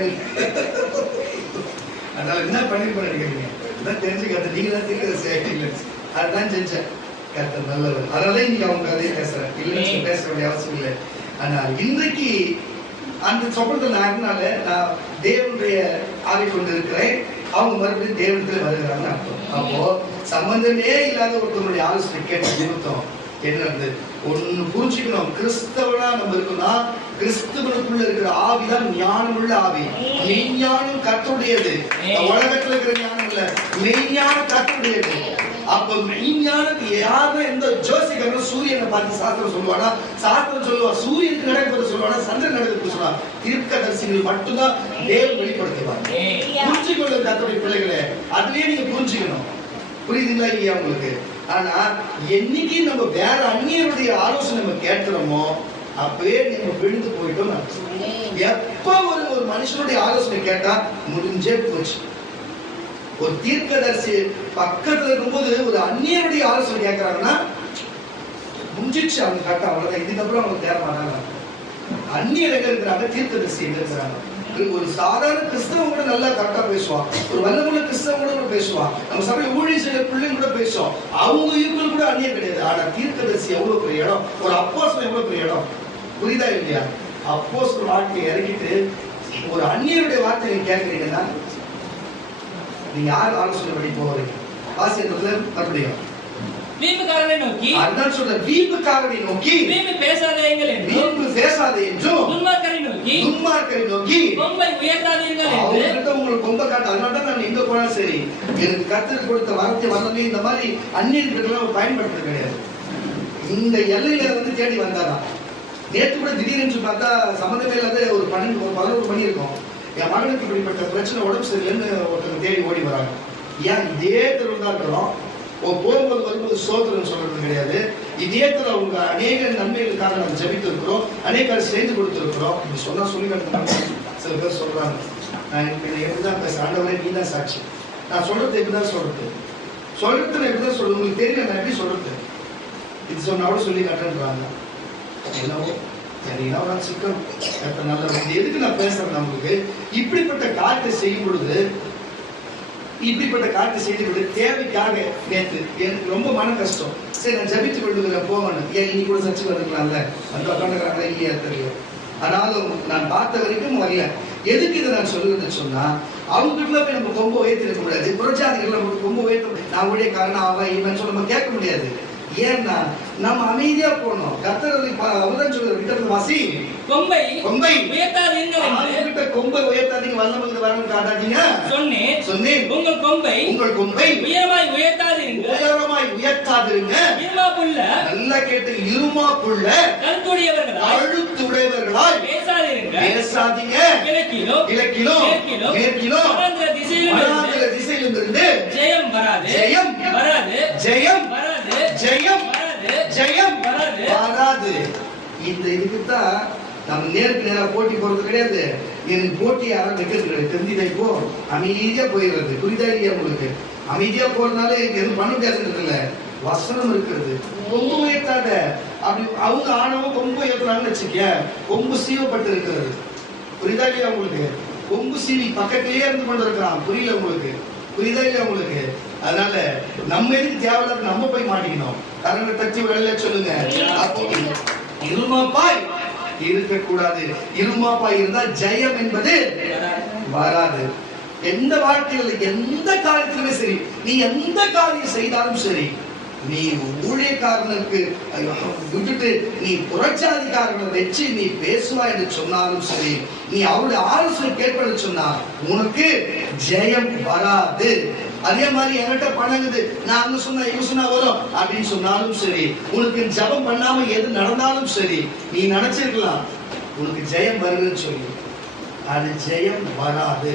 அதனால என்ன பண்ணிருப்பேன் நினைக்கிறீங்க, அதான் தெரிஞ்சுக்காத, நீங்க தான் தெரியுது. அதுதான் செஞ்சேன். கர்த்தர் நல்லவர். அதனால இன்னைக்கு அவங்க அதே பேசுறேன், இல்லைன்னு பேச வேண்டிய அவசியம் இல்லை. ஆனால் இன்றைக்கு அந்த சொப்பனத்தில் நான் தேவனுடைய ஆவி கொண்டு இருக்கிறேன். அவங்க மறுபடியும் தேவனத்தில் வருகிறாங்க அர்த்தம். அப்போ சம்பந்தமே இல்லாத ஒருத்தருடைய ஆலோசனை கேட்ட நிமித்தம் என்ன ஒன்னு புரிஞ்சுக்கணும். கிறிஸ்தவனா நம்ம இருக்கணும்னா கிறிஸ்தவனுக்குள்ள இருக்கிற ஆவிதான் ஞானம் உள்ள ஆவி. மெய்ஞானம் கர்த்தருடையது. உலகத்துல இருக்கிற ஞானம் இல்ல, மெய்ஞானம் கர்த்தருடையது. அப்ப மெய்ஞானத்துக்கு யாரும் எந்த ஜோசிகரும் சூரியனை பார்த்து சாஸ்திரம் சொல்லுவானா, சாஸ்திரம் சொல்லுவா சூரியனுக்கு நடக்கிறது சொல்லுவானா, சந்திரன் நடக்கிறது சொல்லுவா. தீர்க்கதரிசிகள் மட்டும்தான் தேவன் வெளிப்படுத்துவாங்க. புரிஞ்சுக்கொள்ள கர்த்தருடைய பிள்ளைகளே, அதுலயே நீங்க புரிஞ்சுக்கணும். புரியுதுங்களா இல்லையா உங்களுக்கு? ஆனா என்னைக்கு நம்ம வேற அந்நியருடைய ஆலோசனை நம்ம கேட்கிறோமோ அப்பவே நம்ம விழுந்து போயிட்டோம். எப்ப ஒரு மனுஷனுடைய ஆலோசனை கேட்டா முடிஞ்சே போச்சு. ஒரு தீர்க்கதரிசி பக்கத்துல இருக்கும்போது ஒரு அந்நியருடைய ஆலோசனை கேட்கிறாங்கன்னா முடிஞ்சிச்சு அவங்க கட்ட, அவ்வளவுதான். இதுக்கப்புறம் அவங்க தேர மாட்டாங்க. அந்நியர் எங்க இருக்கிறாங்க, தீர்க்கதரிசி எங்க இருக்கிறாங்க. ஒரு சாதாரண கிறிஸ்தவன் கூட நல்லா கரெக்டா பேசுவான், ஒரு வல்லமுள்ள கிறிஸ்தவன் கூட பேசுவான், நம்ம சபையில ஊழியர் செய்யற பிள்ளைங்க கூட பேசுவோம். அவங்க ஈக்குவல் கூட அந்நியம் கிடையாது. ஆனா தீர்க்கதரிசி எவ்வளவு பெரிய இடம், ஒரு அப்போஸ்தலன் எவ்வளவு பெரிய இடம். புரியுதா இல்லையா? அப்போஸ்தலர் வாழ்க்கையை இறக்கிட்டு ஒரு அந்நியருடைய வார்த்தையை கேட்கறீங்கன்னா நீங்க யார் ஆலோசனை படி போறீங்க? வாசியத்துல மறுபடியும் வீம்புக்காரனை நோக்கி, அதான் சொல்ற, வீம்புக்காரனை நோக்கி வீம்பு பேசாதேங்கள் என்றும், வீம்பு பேசாதே என்றும், துன்மார்க்கரை நோக்கி துன்மார்க்கரை நோக்கி கொம்பை உயர்த்தாதீர்கள் என்று. அவங்ககிட்ட உங்களுக்கு கொம்ப காட்டு. அதனால தான் நான் எங்க போனா சரி, எனக்கு கர்த்தர் கொடுத்த வரத்தை வரலே இந்த மாதிரி அந்நியர்களுக்கெல்லாம் பயன்படுத்த கிடையாது. இந்த எல்லையில வந்து தேடி வந்தாராம். நேற்று கூட திடீர்னு பார்த்தா சம்மந்தமே இல்லாத ஒரு 11 மணி இருக்கும், என் மகனுக்கு இப்படிப்பட்ட பிரச்சனை, உடம்பு சரியில்லைன்னு ஒருத்தர் தேடி ஓடி வராங்க. ஏன் இதே தெருவில் தான் இருக்கிறோம், போகும்போது வரும்போது சோதனை சொல்றது கிடையாது. இதே தெரு அவங்க அநேக நன்மைகளுக்காக நம்ம ஜெபித்து இருக்கிறோம், அநேக சேர்ந்து கொடுத்துருக்கிறோம். இப்படி சொன்னா சொல்லி சில பேர் சொல்றாங்க, நான் எப்படிதான் பேசுறேன், ஆண்டவரே நீ தான் சாட்சி, நான் சொல்றது எப்படிதான் சொல்றது எப்படிதான் சொல்றது, உங்களுக்கு தெரியல நான் எப்படி சொல்றது, இது சொன்னா கூட சொல்லி கட்டுன்றாங்க. என்னவோ சரிங்களா சிக்கல் நல்ல எதுக்கு நான் பேசுறேன், நம்மளுக்கு இப்படிப்பட்ட காரியத்தை செய்யும் பொழுது, இப்படிப்பட்ட காரியத்தை செய்து கொண்டு தேவைக்காக நேற்று எனக்கு ரொம்ப மன கஷ்டம். சரி நான் ஜபித்து கொள்ளுகிறேன் போகணும், ஏன் இன்னைக்கு கூட சர்ச்சுக்கு வந்துக்கலாம்ல, அந்த உட்காந்துக்கிறாங்களா இல்லையா தெரியும். ஆனாலும் நான் பார்த்த வரைக்கும் வரல. எதுக்கு இதை நான் சொல்லுறேன்னு சொன்னா, அவங்ககிட்ட போய் நம்ம கொம்ப உயர்த்திருக்க முடியாது, புறஜாதிகள் நமக்கு கொம்ப உயர்த்த நான் உடைய காரணம் அவன் இவன் சொல்லி நம்ம கேட்க முடியாது. ஏன்னா நம்ம அமைதியா போனோம். கர்த்தர் அவர்தான் சொல்ற விட்டது வாசி, கொம்பை உயர்த்தாதீர்கள் என்று. அவங்ககிட்ட கொம்பை உயர்த்தாதீங்க, வல்லமைக்கு வரணும் காட்டாதீங்க சொன்னேன். உங்கள் கொம்பை உயரமாய் உயர்த்தாதீர்கள், இருமாப்புள்ள, நல்லா கேட்டு, இருமாப்புள்ள கழுத்துடையவர்களாய் பேசாதீங்க. கிழக்கிலும் மேற்கிலும் திசையிலும் இருந்து ஜெயம் வராது. இந்த இதுக்குத்தான் நம்ம நேருக்கு நேரா போட்டி போறது கிடையாது. எனக்கு போட்டி யாரும் வைக்கிறது கிடையாது. தெரிஞ்சுதா? இப்போ அமைதியா போயிடுறது. புரியுதா இல்லையா உங்களுக்கு? அமைதியா போறதுனால எதுவும் பண்ண முடியாதுன்றது இல்ல, வசனம் இருக்கிறது. கொம்பு உயர்த்தாத, அப்படி அவங்க ஆணவம் கொம்பு உயர்த்துறாங்கன்னு வச்சுக்க, கொம்பு சீவப்பட்டு இருக்கிறது. புரியுதா இல்லையா உங்களுக்கு? கொம்பு சீவி பக்கத்திலேயே இருந்து கொண்டு இருக்கிறான். புரியல உங்களுக்கு? புரியுதா இல்லையா உங்களுக்கு? அதனால நம்ம எதுக்கு தேவையில்லாத நம்ம போய் மாட்டிக்கணும். கரங்களை தட்டி வேலையில சொல்லுங்க. அப்போ இருமாப்பாய் இருக்கக்கூடாது. இருமாப்பாய் இருந்தா ஜெயம் என்பது வராது. எந்த வாழ்க்கையில எந்த காரியத்திலுமே சரி, நீ எந்த காரியம் செய்தாலும் சரி, நீ ஊழியக்காரனுக்கு விட்டுட்டு நீ புறச்சாதிக்காரனை வச்சு நீ பேசுவா என்று சொன்னாலும் சரி, நீ அவருடைய ஆலோசனை கேட்பது சொன்னா உனக்கு ஜெயம் வராது. அதே மாதிரி என்கிட்ட பணங்குது, நான் அங்க சொன்னா இவங்க சொன்னா வரும் அப்படின்னு சொன்னாலும் சரி, உனக்கு ஜபம் பண்ணாம எது நடந்தாலும் சரி, நீ நினைச்சிருக்கலாம் உனக்கு ஜெயம் வருதுன்னு சொல்லி, அது ஜெயம் வராது.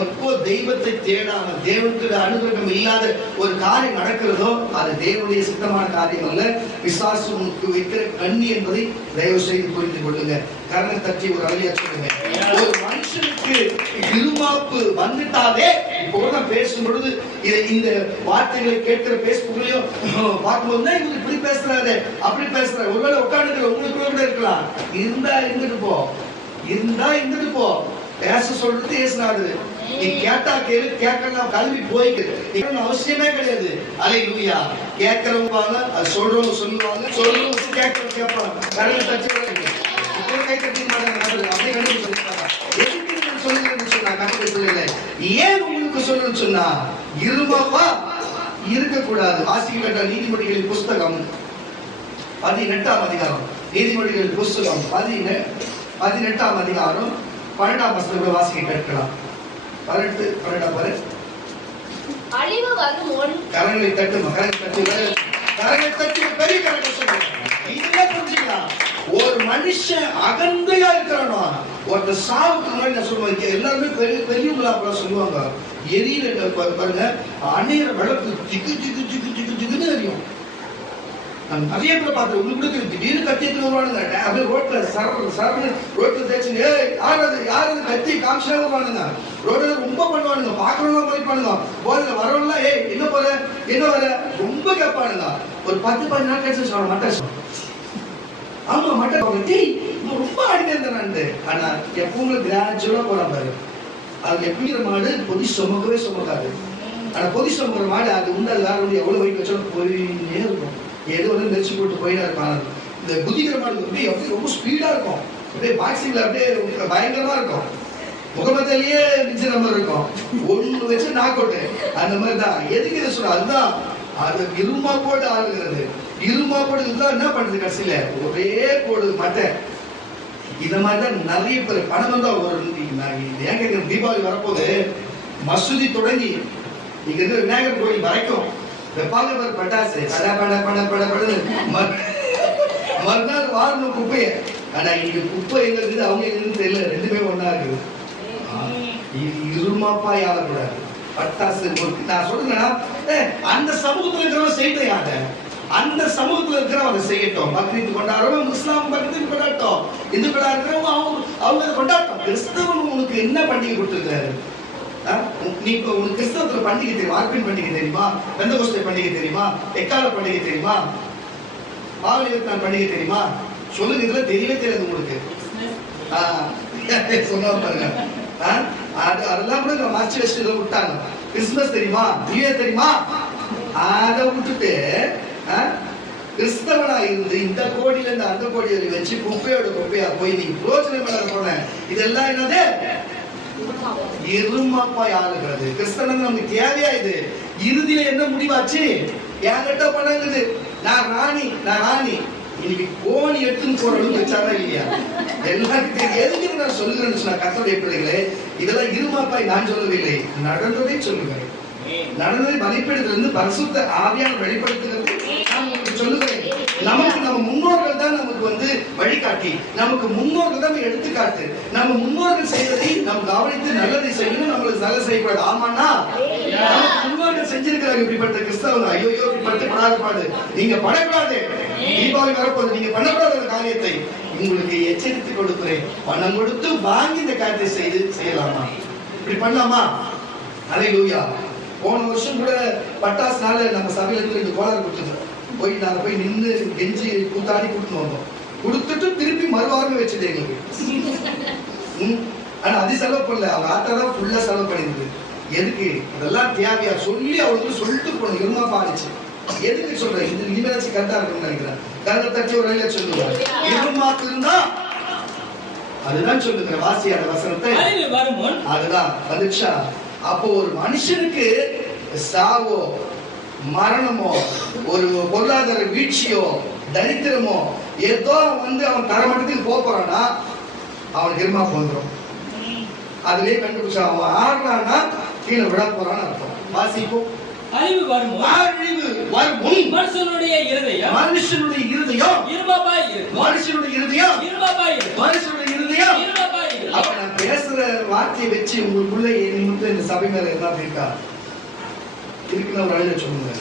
எப்போ தெய்வத்தை தேடாம தேவனுக்கு அனுகிரகம் இல்லாத ஒரு காரியம் நடக்கிறதோ அது தேவனுடைய சித்தமான காரியம் அல்ல, பிசாசுக்கு வைக்கிற கண்ணி என்பதை தயவு செய்து புரிந்து கொள்ளுங்க. கரணை தட்டி ஒரு அழியா சொல்லுங்க. ஒரு மனுஷனுக்கு இருமாப்பு வந்துட்டாலே, இப்போ நான் பேசும் பொழுது இந்த வார்த்தைகளை கேட்கிற பேஸ்புக்லயும் பார்க்கும்போது இவங்க இப்படி பேசுறாரு அப்படி பேசுறாரு, ஒருவேளை உட்காந்துக்கிற உங்களுக்கு கூட இருக்கலாம். இருந்தா இருந்துட்டு போ, பேச சொல்றது பேசினாரு, நீ கேட்டா கேளு, கேட்கலாம் கல்வி போய்க்கு அவசியமே கிடையாது. அல்லேலூயா. கேட்கறவங்க அது சொல்றவங்க சொல்லுவாங்க, சொல்றவங்க கேட்கறவங்க கேட்பாங்க. கரலை தச்சு கை கட்டி எதுக்கு சொல்லுங்கன்னு சொன்னா கட்டளை சொல்லல. ஏன் உங்களுக்கு சொல்லணும்னு சொன்னா இருமாப்பா இருக்கக்கூடாது. வாசிக்கப்பட்ட நீதிமொழிகளின் புஸ்தகம் 18ஆம் அதிகாரம், நீதிமொழிகளின் புஸ்தகம் 18ஆம் அதிகாரம் 12ஆம் வசனத்தை வாசிக்க கேட்கலாம். 18 அழிவு வரும் முன் கரங்களை தட்டு, கரங்களை தட்டி பெரிய கரங்களை சொல்லுங்க. இதெல்லாம் புரிஞ்சுக்கலாம். ஒரு மனுஷன் அகந்தையா இருக்கிறானோ, ஒருத்தர் சாவுக்கு முன்னாடி நான் சொல்லுவாங்க, எல்லாருமே பெரியவங்களா அப்ப சொல்லுவாங்க, எரியில பாருங்க அநேக விளக்கு ஜிகு ஜிகு ஜிகு ஜிகு ஜிகுன்னு எரியும். நான் நிறைய பேர் பார்த்தேன், உங்களுக்கு திடீர்னு கத்திட்டு வருவானுங்க, அப்படியே ரோட்ல சரவண ரோட்ல தேய்ச்சி யாரு கத்தி காமிச்சா வருவானுங்க. ரோட்ல ரொம்ப பண்ணுவானுங்க, பாக்குறவங்க மதிப்பானுங்க. போதுல வரவங்களா என்ன வர ரொம்ப கேட்பானுங்க. ஒரு 10-15 நாள் கழிச்சு சொல்லுவாங்க, மட்டன் ஆமா மட்டன் ரொம்ப ஆடினே இருந்தானு. ஆனா எப்பவும் கிராஜுவலா போன பாரு. அது எப்படிங்கிற மாடு பொதி சுமக்கவே சுமக்காது. ஆனா பொதி சுமக்கிற மாடு அது உண்டாது வேற ஒன்று எவ்வளவு வெயிட் வச்சாலும் போயின்னே இருக்கும். ஏதோ ஒன்று நெரிச்சு போட்டு போயிட்டா இருப்பாங்க. இந்த குதிக்கிற மாடு எப்படி ரொம்ப ஸ்பீடா இருக்கும். அப்படியே பாக்ஸிங்ல அப்படியே பயங்கரமா இருக்கும். முகமதிலேயே மிஞ்சிற மாதிரி இருக்கும். ஒண்ணு வச்சு நாக் அவுட். அந்த மாதிரி தான். எதுக்கு இதை சொல்ற? அதுதான் அது இருமா போட்டு ஆளுகிறது. இருமா போட்டு இதுதான் என்ன பண்றது கடைசியில ஒரே போடு மட்டை. இந்த மாதிரிதான் நிறைய பேர் பணம் வந்தா ஒரு ஏன் கேட்கிற தீபாவளி வரப்போது மசூதி தொடங்கி இங்க இருந்து விநாயகர் கோயில் வரைக்கும் வெப்பாங்க பேர் பட்டாசு மறுநாள் வாரணும் குப்பைய. ஆனா இங்க குப்பை எங்க இருக்குது அவங்க எங்க இருந்து தெரியல. ரெண்டுமே ஒன்னா இருக்குது. இருமாப்பா யாரக்கூடாது. பட்டாசு நான் சொல்றேன்னா அந்த சமூகத்துல இருக்கிறவங்க செய்யட்டும். யார அந்த சமூகத்துல இருக்கிறவங்க செய்யட்டும். பக்ரீத் கொண்டாடுறவங்க முஸ்லாம் பக்ரீத் கொண்டாட்டம். இந்துக்களா இருக்கிறவங்க அவங்க கொண்டாட்டம். கிறிஸ்தவன் உனக்கு என்ன பண்டிகை கொடுத்துருக்காரு? நீ உனக்கு கிறிஸ்தவத்துல பண்டிகை தெரியுமா? ஆர்பின் பண்டிகை தெரியுமா? பெந்தகோஸ்தே பண்டிகை தெரியுமா? எக்கால பண்டிகை தெரியுமா? பாவலிவத்தான் பண்டிகை தெரியுமா? சொல்லுங்க. இதுல தெரியவே தெரியாது உங்களுக்கு. சொன்னா பாருங்க. அதெல்லாம் கூட மார்ச் வெஸ்ட்ல விட்டாங்க. கிறிஸ்துமஸ் தெரியுமா? நியூ இயர் தெரியுமா? அதை விட்டுட்டு கிறிஸ்தவனா இருந்து இந்த கோடியில இருந்து அந்த கோடி வரை வச்சு குப்பையோட குப்பையா போய் நீங்க பிரோஜனம் பண்ண போன இதெல்லாம் என்னது? இருமாப்பா ஆளுகிறது. கிறிஸ்தவன் நமக்கு தேவையா? இது இறுதியில என்ன முடிவாச்சு? என்கிட்ட பண்ணாங்குது. நான் ராணி இன்னைக்கு கோணி எடுத்துன்னு போற அளவுக்கு வச்சாரா இல்லையா? எல்லாருக்கும் எதுக்கு நான் சொல்லுகிறேன்னு சொன்னா கர்த்தருடைய பிள்ளைகளே, இதெல்லாம் இருமாப்பாய் நான் சொல்லவில்லை, நடந்ததை சொல்லுகிறேன். நடந்ததை மதிப்பீடுல இருந்து பரிசுத்த ஆவியான வெளிப்படுத்துகிறது நான் உங்களுக்கு சொல்லுகிறேன். நமக்கு நம்ம முன்னோர்கள் தான் நமக்கு வழிகாட்டி. நமக்கு முன்னோர்கள் தான் எடுத்துக்காட்டு. நம்ம முன்னோர்கள் செய்வதை நம்ம கவனித்து நல்லதை செய்யணும். நம்மளுக்கு நல்லது செய்யக்கூடாது. ஆமாண்ணா, முன்னோர்கள் செஞ்சிருக்கிறாங்க இப்படிப்பட்ட கிறிஸ்தவங்க. ஐயோ இப்படி படாத பாடு நீங்க படக்கூடாது. தீபாவளி வரப்போது நீங்க பண்ணக்கூடாத காரியத்தை உங்களுக்கு எச்சரித்து கொடுக்கிறேன். பணம் கொடுத்து வாங்கி இந்த காரியத்தை செய்யலாமா? இப்படி பண்ணலாமா? அல்லேலூயா. போன வருஷம் கூட பட்டாசுனால நம்ம சபையில இருந்து 2 கோளாறு கொடுத்துருந்தோம். நாங்க போய் நின்று கெஞ்சி கூத்தாடி கொடுத்துட்டு வந்தோம். கொடுத்துட்டு திருப்பி மறுவாரமே வச்சுட்டு எங்களுக்கு. ஆனா அது செலவு பண்ணல. அவங்க ஆத்தா தான் ஃபுல்லா செலவு பண்ணிருக்கு. எதுக்கு? அதெல்லாம் தேவையா சொல்லி அவங்களுக்கு சொல்லிட்டு போனோம். இருமா பாடிச்சு. எதுக்கு சொல்றேன்? இது இனிமேலாச்சும் கரெக்டா இருக்கும்னு நினைக்கிறேன். கரெக்டா தட்டி ஒரு வேலையா சொல்லுவாங்க. இருமாக்கு இருந்தா அதுதான் சொல்லுங்க. வாசியாத வசனத்தை அதுதான் வந்துச்சா. அப்போ ஒரு மனுஷனுக்கு சாவோ மரணமோ ஒரு பொருளாதார வீழ்ச்சியோ தரித்திரமோ ஏதோ அவன் தரமட்டத்துக்கு போறான்னா அவனுக்கு இருமா வந்துடும். அதுலயே கண்டுபிடிச்சா அவன் ஆடுறான்னா கீழே விட போறான்னு அர்த்தம். வாசிப்போம். அழிவு வரும் மனுஷனுடைய இருதயம் இருமாப்பாய் இருக்கும். மனுஷனுடைய இருதயம் அப்ப நான் பேசுற வார்த்தையை வச்சு உங்களுக்குள்ள நிமித்தம் இந்த சபை மேல என்ன இருக்கா இருக்குன்னு ஒரு அழில சொல்லுங்க.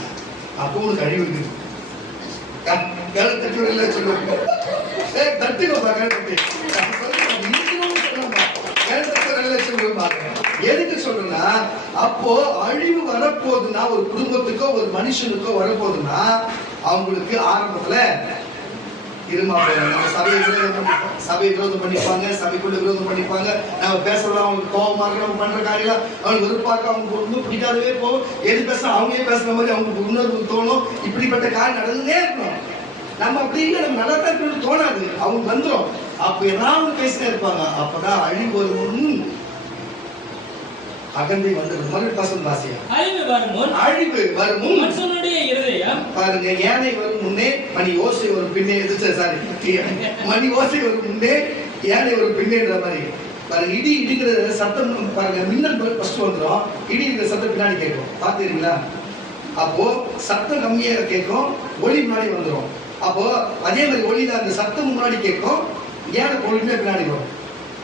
அப்போ உங்களுக்கு அழிவு இருக்கு. சொல்லுவாங்க தட்டுங்கப்பா கருத்து எதுக்கு சொல்றேன்னா, அப்போ அழிவு வரப்போகுதுன்னா ஒரு குடும்பத்துக்கோ ஒரு மனுஷனுக்கோ வரப்போகுதுன்னா அவங்களுக்கு ஆரம்பத்துல இருமா சபையை விரோதம் பண்ணிப்பாங்க, சபைக்குள்ள விரோதம் பண்ணிப்பாங்க. நம்ம பேசலாம் அவங்களுக்கு கோபமா இருக்கு. நம்ம பண்ற காரியம் அவங்களுக்கு வெறுப்பாக்க அவங்களுக்கு ரொம்ப பிடிக்காதவே போகும். எது பேச அவங்களே பேசுற மாதிரி அவங்களுக்கு உணர்வு தோணும். இப்படிப்பட்ட காரியம் நடந்துட்டே இருக்கணும். நம்ம அப்படி இல்லை, நம்ம நல்லா தான் இருக்கணும்னு தோணாது. அவங்க வந்துடும். அப்ப ஏதாவது பேசிட்டே இருப்பாங்க. அப்பதான் அழிவு வரும். அகந்தை வந்துடும். மறுபடியும் வாசியா. அழிவு வரும் மனுஷனுடைய இருதயம் பாருங்க. யானை வரும் முன்னே மணி ஓசை வரும் பின்னே. மணி ஓசை வரும் முன்னே யானை வரும் பின்னேன்ற மாதிரி பாருங்க. இடி இடிக்கிற சத்தம் பாருங்க. மின்னல் ஃபர்ஸ்ட் வந்துடும். இடி இருக்கிற சத்தம் பின்னாடி கேட்கும். பாத்துக்கிறீங்களா? அப்போ சத்தம் கம்மியாக கேட்கும், ஒளி முன்னாடி வந்துடும். அப்போ அதே மாதிரி ஒளி தான் அந்த சத்தம் முன்னாடி கேட்கும், யானை ஒளிமே பின்னாடி வரும்.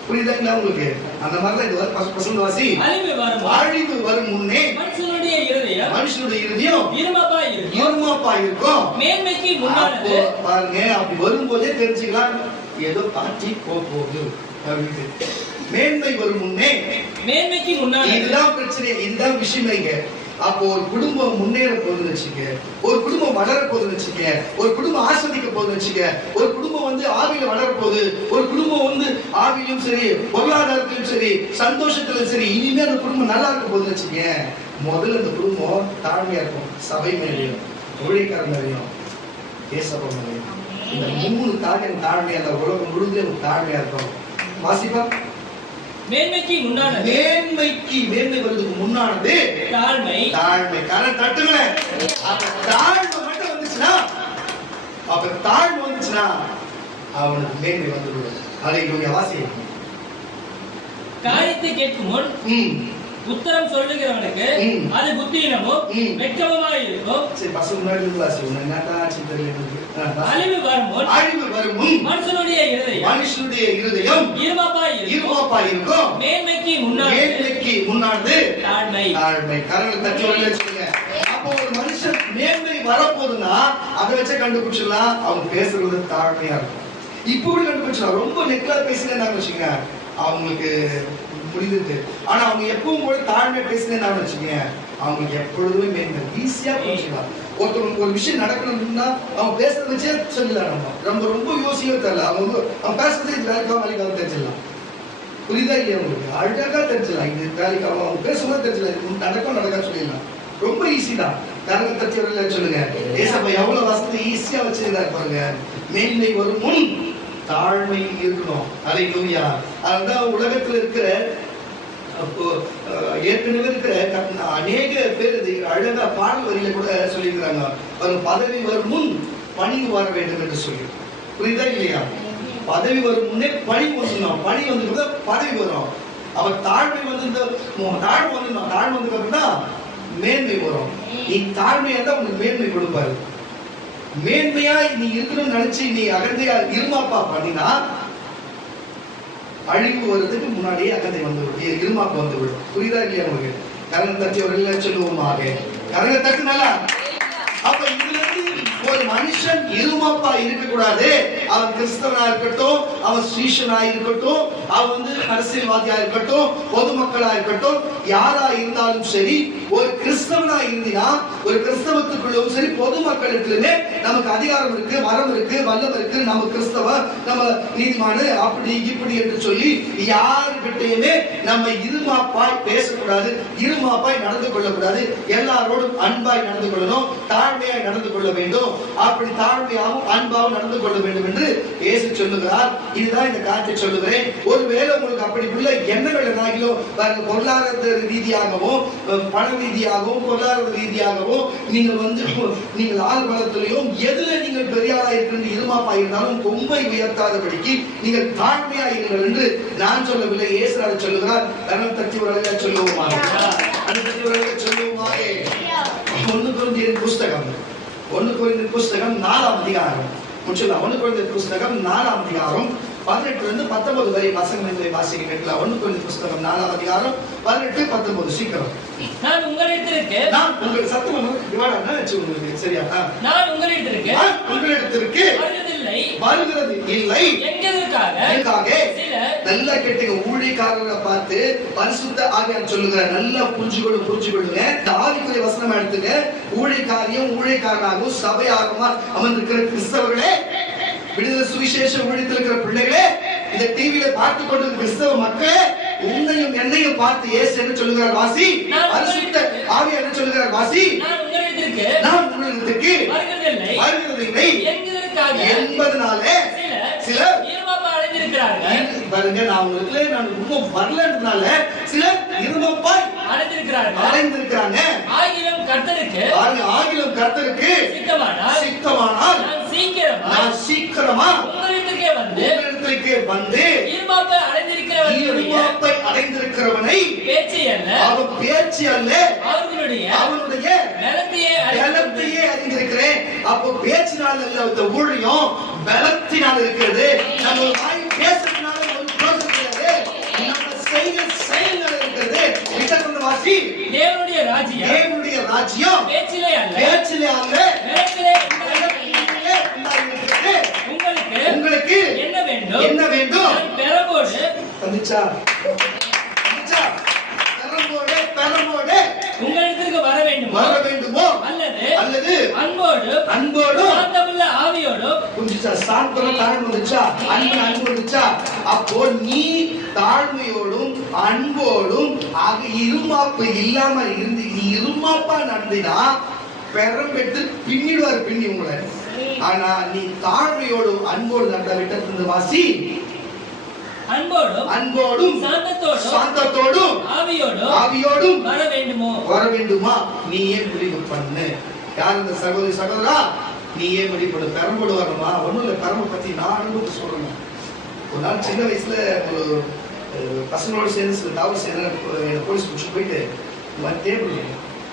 புரியுதுங்களா உங்களுக்கு? அந்த மாதிரிதான் இது பசங்க வாசி. அழிவு வரும் முன்னே மனுஷனுடைய இருதயம் இருமாப்பாய் இருக்கும். மேன்மைக்கு முன்னாடி பாருங்க. அப்படி வரும்போதே தெரிஞ்சுக்கலாம் ஏதோ காட்சி போகுது அப்படின்னு. மேன்மை வரும் முன்னே மேன்மைக்கு முன்னாடி. இதுதான் பிரச்சனை. இதுதான் விஷயம். அப்போ ஒரு குடும்பம் முன்னேற போகுதுன்னு வச்சுக்க, ஒரு குடும்பம் வளர போகுதுன்னு வச்சுக்க, ஒரு குடும்பம் ஆஸ்வதிக்க போகுதுன்னு வச்சுக்க, ஒரு குடும்பம் வந்து ஆவியில வளர போகுது, ஒரு குடும்பம் வந்து ஆவியிலும் சரி பொருளாதாரத்திலும் சரி சந்தோஷத்திலும் சரி இனிமே அந்த குடும்பம் நல்லா இருக்க போகுதுன்னு வச்சுக்க, முதல்ல அந்த குடும்பம் தாழ்மையா இருக்கும். சபை மேலையும் ஊழியக்காரர் மேலையும் ஏசப்பா மேலையும் இந்த 3 காரியம் தாழ்மையா அந்த உலகம் முழுதும் தாழ்மையா இருக்கும். வாசிப்பா. மேன்மைக்கு முன்னானது, மேன்மை வருவதற்கு முன்னானது தாழ்மை. காரணம் தட்டுங்களேன். அப்ப தாழ்மை மட்டும் வந்துச்சுன்னா, அவனுக்கு மேன்மை வந்துவிடும். ஹல்லேலூயா. வாசி. காரியத்தை கேட்கும் முன் உத்தரம் சொல்லுகிறவனுக்கு அது புத்தியினமும் வெட்கமுமாய் இருக்கும். சரி, பசங்க முன்னாடி இருந்து வாசி. என்னடா சிந்தனை இருக்கு. அழிவு வரும் முன் மனுஷனுடைய இருதயம் இருமாப்பாய் இருக்கும். மேன்மைக்கு முன்னானது தாழ்மை. கரங்களை தட்டி சொல்லுங்க. அப்போ ஒரு மனுஷன் மேன்மை வரப்போகுதுன்னா அதை வச்சு கண்டுபிடிச்சிடலாம் அவங்க பேசுறது தாழ்மையா இருக்கும். இப்போ கூட கண்டுபிடிச்சிடலாம். ரொம்ப நெக்லா பேசினேன்னு வச்சுங்க அவங்களுக்கு புரியுது. ஆனா அவங்க எப்பவும் கூட தாழ்மை பேசினேன்னு வச்சுக்கோங்க அவங்களுக்கு எப்பொழுதுமே மேன்மை ஈஸியா புரிஞ்சுக்கலாம். ஒருத்தவங்க ஒரு விஷயம் நடக்கணும்னா அவங்க பேசுறத வச்சே சொல்லலாம். நம்ம ரொம்ப யோசிக்கவே தெரியல. அவங்க பேசுறதே வேலைக்காக தெரிஞ்சிடலாம். புரியுதா இல்லையா உங்களுக்கு? அழகா தெரிஞ்சிடலாம். இது வேலைக்காக அவங்க பேசும்போது தெரிஞ்சிடலாம். நடக்க சொல்லிடலாம். ரொம்ப ஈஸி தான். கரங்க தட்டி வரல சொல்லுங்க. ஏசப்பா எவ்வளவு வசதி ஈஸியா வச்சிருந்தாரு பாருங்க. மேன்மை வரும் முன் தாழ்மை இருக்கணும். ஹல்லேலூயா. அதுதான் உலகத்துல இருக்கிற ஏற்கனவே இருக்கிற அநேக பேர் அழகா பாடல் வரியில கூட சொல்லியிருக்கிறாங்க. ஒரு பதவி வரும் முன் பணிவு வர வேண்டும் என்று சொல்லி. புரியுதா இல்லையா? பதவி வரும் முன்னே பணி வந்துடணும். பணி வந்து பதவி வரும். அவர் தாழ்மை வந்து தாழ்மை வந்து மேன்மை வரும். நீ தாழ்மையா தான் உனக்கு மேன்மை கொடுப்பாரு. மேன்மையா நீ இருக்கணும்னு நினைச்சு நீ அகந்தையா இருமாப்பா பண்ணினா அழிவு வருவதற்கு முன்னாடியே அகந்தை வந்துவிடும், இருமாப்பு வந்துவிடும். புரியுதா இல்லையா உங்களுக்கு? கரங்க தட்டி ஒரு சொல்லுவோமாக. கரங்க தட்டு நல்லா. அப்ப இதுல ஒரு மனுஷன் இருமாப்பா இருக்கக்கூடாது. அவன் கிறிஸ்தவனா இருக்கட்டும், அவன் ஸ்ரீஷனா இருக்கட்டும், அவன் வந்து அரசியல்வாதியா இருக்கட்டும், பொதுமக்களா இருக்கட்டும், யாரா இருந்தாலும் சரி, ஒரு கிறிஸ்தவனா இருந்தினா ஒரு கிறிஸ்தவத்துக்குள்ளும் சரி பொதுமக்களுக்குமே நமக்கு அதிகாரம் இருக்கு, வரம் இருக்கு, வல்லம் இருக்கு. நம்ம கிறிஸ்தவ, நம்ம நீதிமானு, அப்படி இப்படி என்று சொல்லி யாருக்கிட்டையுமே நம்ம இருமாப்பாய் பேசக்கூடாது, இருமாப்பாய் நடந்து கொள்ளக்கூடாது. எல்லாரோடும் அன்பாய் நடந்து கொள்ளணும், தாழ்மையாய் நடந்து கொள்ள வேண்டும். அப்படி தாழ்மையாகவும் அன்பாகவும் நடந்து கொள்ள வேண்டும் என்று இயேசு சொல்லுகிறார். இதுதான் இந்த காரியத்தை சொல்லுகிறேன். ஒருவேளை உங்களுக்கு அப்படி உள்ள எண்ணங்கள் என்னாகிலோ பொருளாதார ரீதியாகவும் பண ரீதியாகவும் பொருளாதார ரீதியாகவும் நீங்கள் ஆள் பலத்திலையும் எதுல நீங்கள் பெரியாரா இருக்கிற இருமாப்பா இருந்தாலும் கொம்பை உயர்த்தாதபடிக்கு நீங்கள் தாழ்மையா இருங்கள் என்று நான் சொல்லவில்லை, இயேசு அதை சொல்லுகிறார். கரம் தட்டி ஒரு அழகா சொல்லுவோமாக. சொல்லுவோமாக. 1 கொரிந்தியர் புஸ்தகம் 4ஆம் அதிகாரம். 1 கொரிந்தியர் புஸ்தகம் 4ஆம் அதிகாரம் 18-19 வரை வசனங்களை வாசிக்க கேட்கலாம். 1 கொரிந்தியர் புஸ்தகம் 4ஆம் அதிகாரம் 18-19 சீக்கிரம். நான் உங்களிடத்திற்கு சத்தம் சரியா? நான் உங்களிடத்திற்கு வருகிறது இல்லை. எங்களுக்காக நல்லா கேட்டுங்க. ஊழியக்காரரை பார்த்து பரிசுத்த ஆவியானவர் சொல்லுகிறார், நல்லா புரிஞ்சுக்கொள்ளுங்க. இந்த ஆவிக்குரிய வசனம் எடுத்துங்க. ஊழியக்காரனாகவும் சபையாகமா அமர்ந்திருக்கிற கிறிஸ்தவர்களே, விடுதலை சுவிசேஷ ஊழியத்தில் இருக்கிற பிள்ளைகளே, இந்த டிவியில பார்த்து கொண்டிருக்கிற கிறிஸ்தவ மக்களே, உன்னையும் என்னையும் பார்த்து இயேசு என்ன சொல்லுகிறார் வாசி? பரிசுத்த ஆவியானவர் என்ன சொல்லுகிறார் வாசி? நான் உங்களிடத்திற்கு வருகிறதில்லை என்பதனாலே சிலர் பாருங்க, நான் இன்னும் வரலன்றதுனால சிலர் இருமப்பாய் அடைந்திருக்கிறாங்க. ஆகிலும் கர்த்தருக்கு சித்தமானால் நான் சீக்கிரமா உங்களிடத்திற்கு வந்து இருமாப்பை அடைந்திருக்கிறவனை அவன் பேச்சு அல்ல அவனுடைய பலத்தையே அறிந்திருக்கிறேன். அப்போ பேச்சினால் அல்ல இந்த ஊழியம், பலத்தினால் இருக்கிறது. நம்ம வாய் பேசுறதுனால ஒரு பிரயோஜனம் கிடையாது. நம்ம செயல்கள் இருக்கிறது. வாசி. தேவனுடைய ராஜ்யம் பேச்சிலே அல்ல உங்களுக்கு என்ன வேண்டும்? உங்களிடத்திற்கு வர வர வேண்டுமோ அல்லது அன்போடு சாந்தமுள்ள ஆவியோடு. புரிஞ்சுச்சா? சாந்தம் தாழ்மை வந்துச்சா? அன்பு வந்துச்சா? அப்போ நீ தாழ்மையோடும் அன்போடும் இருமாப்பு இல்லாம இருந்து நீ இருமாப்பா நடந்தினா பெறம்பெற்று பின்னிடுவார் பின்னி உங்களை. ஆனா நீ தாழ்மையோடும் அன்போடு நடந்த விட்டது வாசி. அன்போடும் சாந்தத்தோடும் ஆவியோடும் வர வேண்டுமா? நீயே முடிவு பண்ணு. யார் இந்த சகோதரா? நீயே முடிவு பண்ணு. பெரம்போடு வரணுமா? ஒண்ணும் இல்ல, பெரம்பை பத்தி நான் அனுபவத்தை சொல்லணும். ஒரு நாள் சின்ன வயசுல ஒரு பசங்களோட சேர்ந்து தாவல் சேர்ந்து போலீஸ் பிடிச்சி போயிட்டு டேபிள்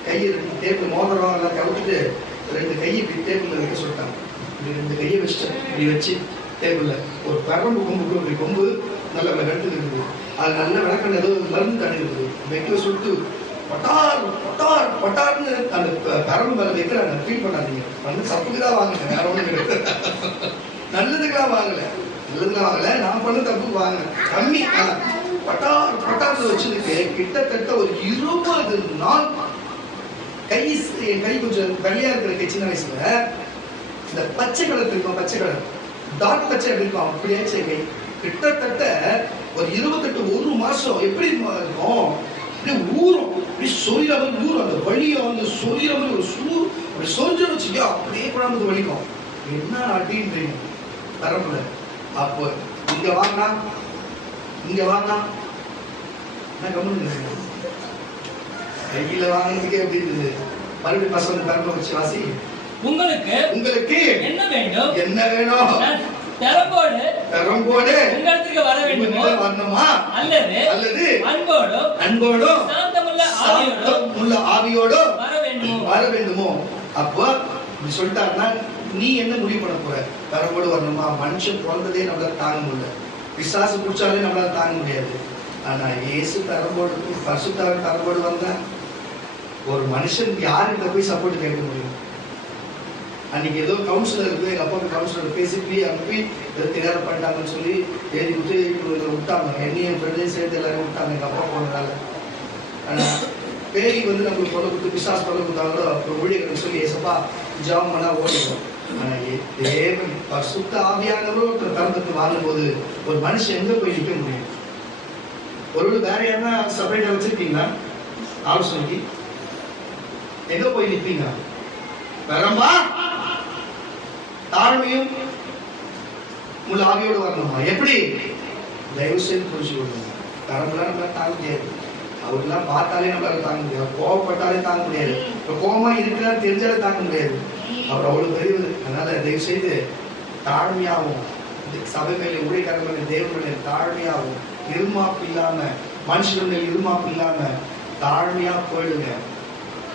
கையை டேபிள் மோதிரம் எல்லாம் கவிட்டுட்டு 2 கையை இப்படி டேபிள்ல வைக்க சொல்லிட்டாங்க. இப்படி 2 கையை வச்சுட்டேன். இப்படி வச்சு டேபிள்ல ஒரு பெரம்பு கொம்புக்கு இப்படி கொம்பு நல்ல விளக்கு இருக்குது. அது நல்ல விளக்கு ஏதோ மருந்து தண்ணி இருக்குது. வைக்க சொல்லிட்டு பட்டார் பட்டார் பட்டார்னு அந்த பெரம்பு மேல வைக்கிறாங்க. ஃபீல் பண்ணாதீங்க, வந்து தப்புக்குதான் வாங்குங்க, வேற ஒண்ணு நல்லதுக்கெல்லாம் வாங்கல, நான் பண்ண தப்பு வாங்க கம்மி. பட்டார் பட்டார்னு வச்சிருக்கு. கிட்டத்தட்ட ஒரு 20 நாள் என் கை கொஞ்சம் வெள்ளையா இருக்கிற சின்ன வயசுல இந்த பச்சை கலர் இருக்கும், பச்சை கலர் டார்க் பச்சை எப்படி இருக்கும் அப்படியாச்சு கை. கிட்டத்தட்ட ஒரு 28 மாசம் எப்படி இருக்கும், அப்படியே ஊறும், அப்படியே சொரியாமல் ஊறும். அந்த வழியை வந்து சொரியாமல் ஒரு அப்படி சொரிஞ்சு வச்சுக்கோ அப்படியே குழம்பு வலிக்கும். என்ன அப்படின்னு தெரியும் தரப்புல. அப்போ இங்க வாங்கினா நான் கவனிங்க கையில வாங்கினதுக்கே எப்படி இருந்தது. மறுபடியும் பசங்க பெரம்பை வச்சு வாசி. உங்களுக்கு என்ன வேணும்? பெரம்போடு உங்களுக்கு வர வேண்டுமோ வரணுமா அல்லது அன்போடு சாந்தமுள்ள ஆவியோடு வர வேண்டுமோ? அப்போ இப்படி சொல்லிட்டாருன்னா நீ என்ன முடிவு பண்ண போற? பெரம்போடு வரணுமா? மனுஷன் பிறந்ததே நம்மளால தாங்க முடியல, பிசாசு குடிச்சாலே நம்மளால தாங்க முடியாது. ஆனா இயேசு பெரம்போடு பரிசுத்தாவின் பெரம்போடு வந்தா ஒரு மனுஷன் யார்கிட்ட போய் சப்போர்ட் கேட்க முடியும்? அன்னைக்கு ஏதோ கவுன்சிலர் போய் எங்க அப்பாவுக்கு கவுன்சிலர் பேசி அனுப்பி ஏதோ தெரியாத பண்ணிட்டாங்கன்னு சொல்லி எழுதி விட்டு விட்டாங்க. என்னையும் ஃப்ரெண்டையும் சேர்த்து எல்லாரும் விட்டாங்க எங்க அப்பா போனதால. ஆனா பேய் வந்து நம்மளுக்கு தொலை கொடுத்து பிசாஸ் தொலை கொடுத்தாங்களோ அப்போ ஊழியர்கள் சொல்லி ஏசப்பா ஜாம் பண்ணா ஓடிடும். ஆனா தேவன் பரிசுத்த ஆவியானவரோ ஒருத்தர் கருத்துக்கு வாங்கும் போது ஒரு மனுஷன் எங்க போய் நிற்க முடியும்? ஒருவேளை வேற யாருன்னா செப்பரேட்டா வச்சிருக்கீங்களா? ஆலோசனைக்கு எங்க போய் நிற்பீங்க? பெரம்பா தாழ்மையும் உள்ள ஆவியோடு வரணுமா? எப்படி? தயவு செய்து புரிஞ்சு கொள்ளுங்க. பெரம்பெல்லாம் நம்மளால தாங்க முடியாது. அவரெல்லாம் பார்த்தாலே நம்மளால தாங்க முடியாது. கோவப்பட்டாலே தாங்க முடியாது. இப்ப கோபமா இருக்கிறார் தெரிஞ்சாலே தாங்க முடியாது. அவர் அவ்வளவு பெரியவர். அதனால தயவு செய்து தாழ்மையாகவும் சபை மேலே ஊழியக்காரர்கள் தேவனுடைய தாழ்மையாகவும் இருமாப்பு இல்லாம மனுஷனுடைய இருமாப்பு இல்லாம தாழ்மையா போயிடுங்க.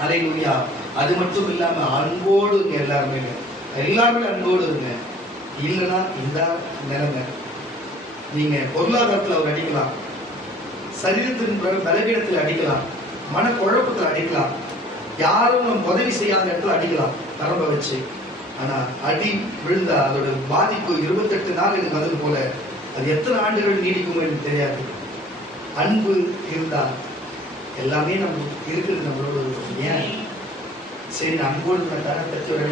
அல்லேலூயா. அது மட்டும் இல்லாம அன்போடு எல்லாருமே அன்போடு இருங்க. இல்லைன்னா இந்த நிலைமை நீங்க பொருளாதாரத்தில் அவர் அடிக்கலாம், சரீரத்தின் பலவீனத்தில் அடிக்கலாம், மனக்குழப்பத்தில் அடிக்கலாம், யாரும் நம்ம உதவி செய்யாத இடத்துல அடிக்கலாம் நரம்ப வச்சு. ஆனா அடி விழுந்தா அதோட பாதிப்பு 28 நாள் எனக்கு வந்தது போல அது எத்தனை ஆண்டுகள் நீடிக்கும் எனக்கு தெரியாது. அன்பு இருந்தா எல்லாமே நம்ம இருக்கிறது நம்மளோட. ஏன் சரி அன்போடு தரத்தை ஒரு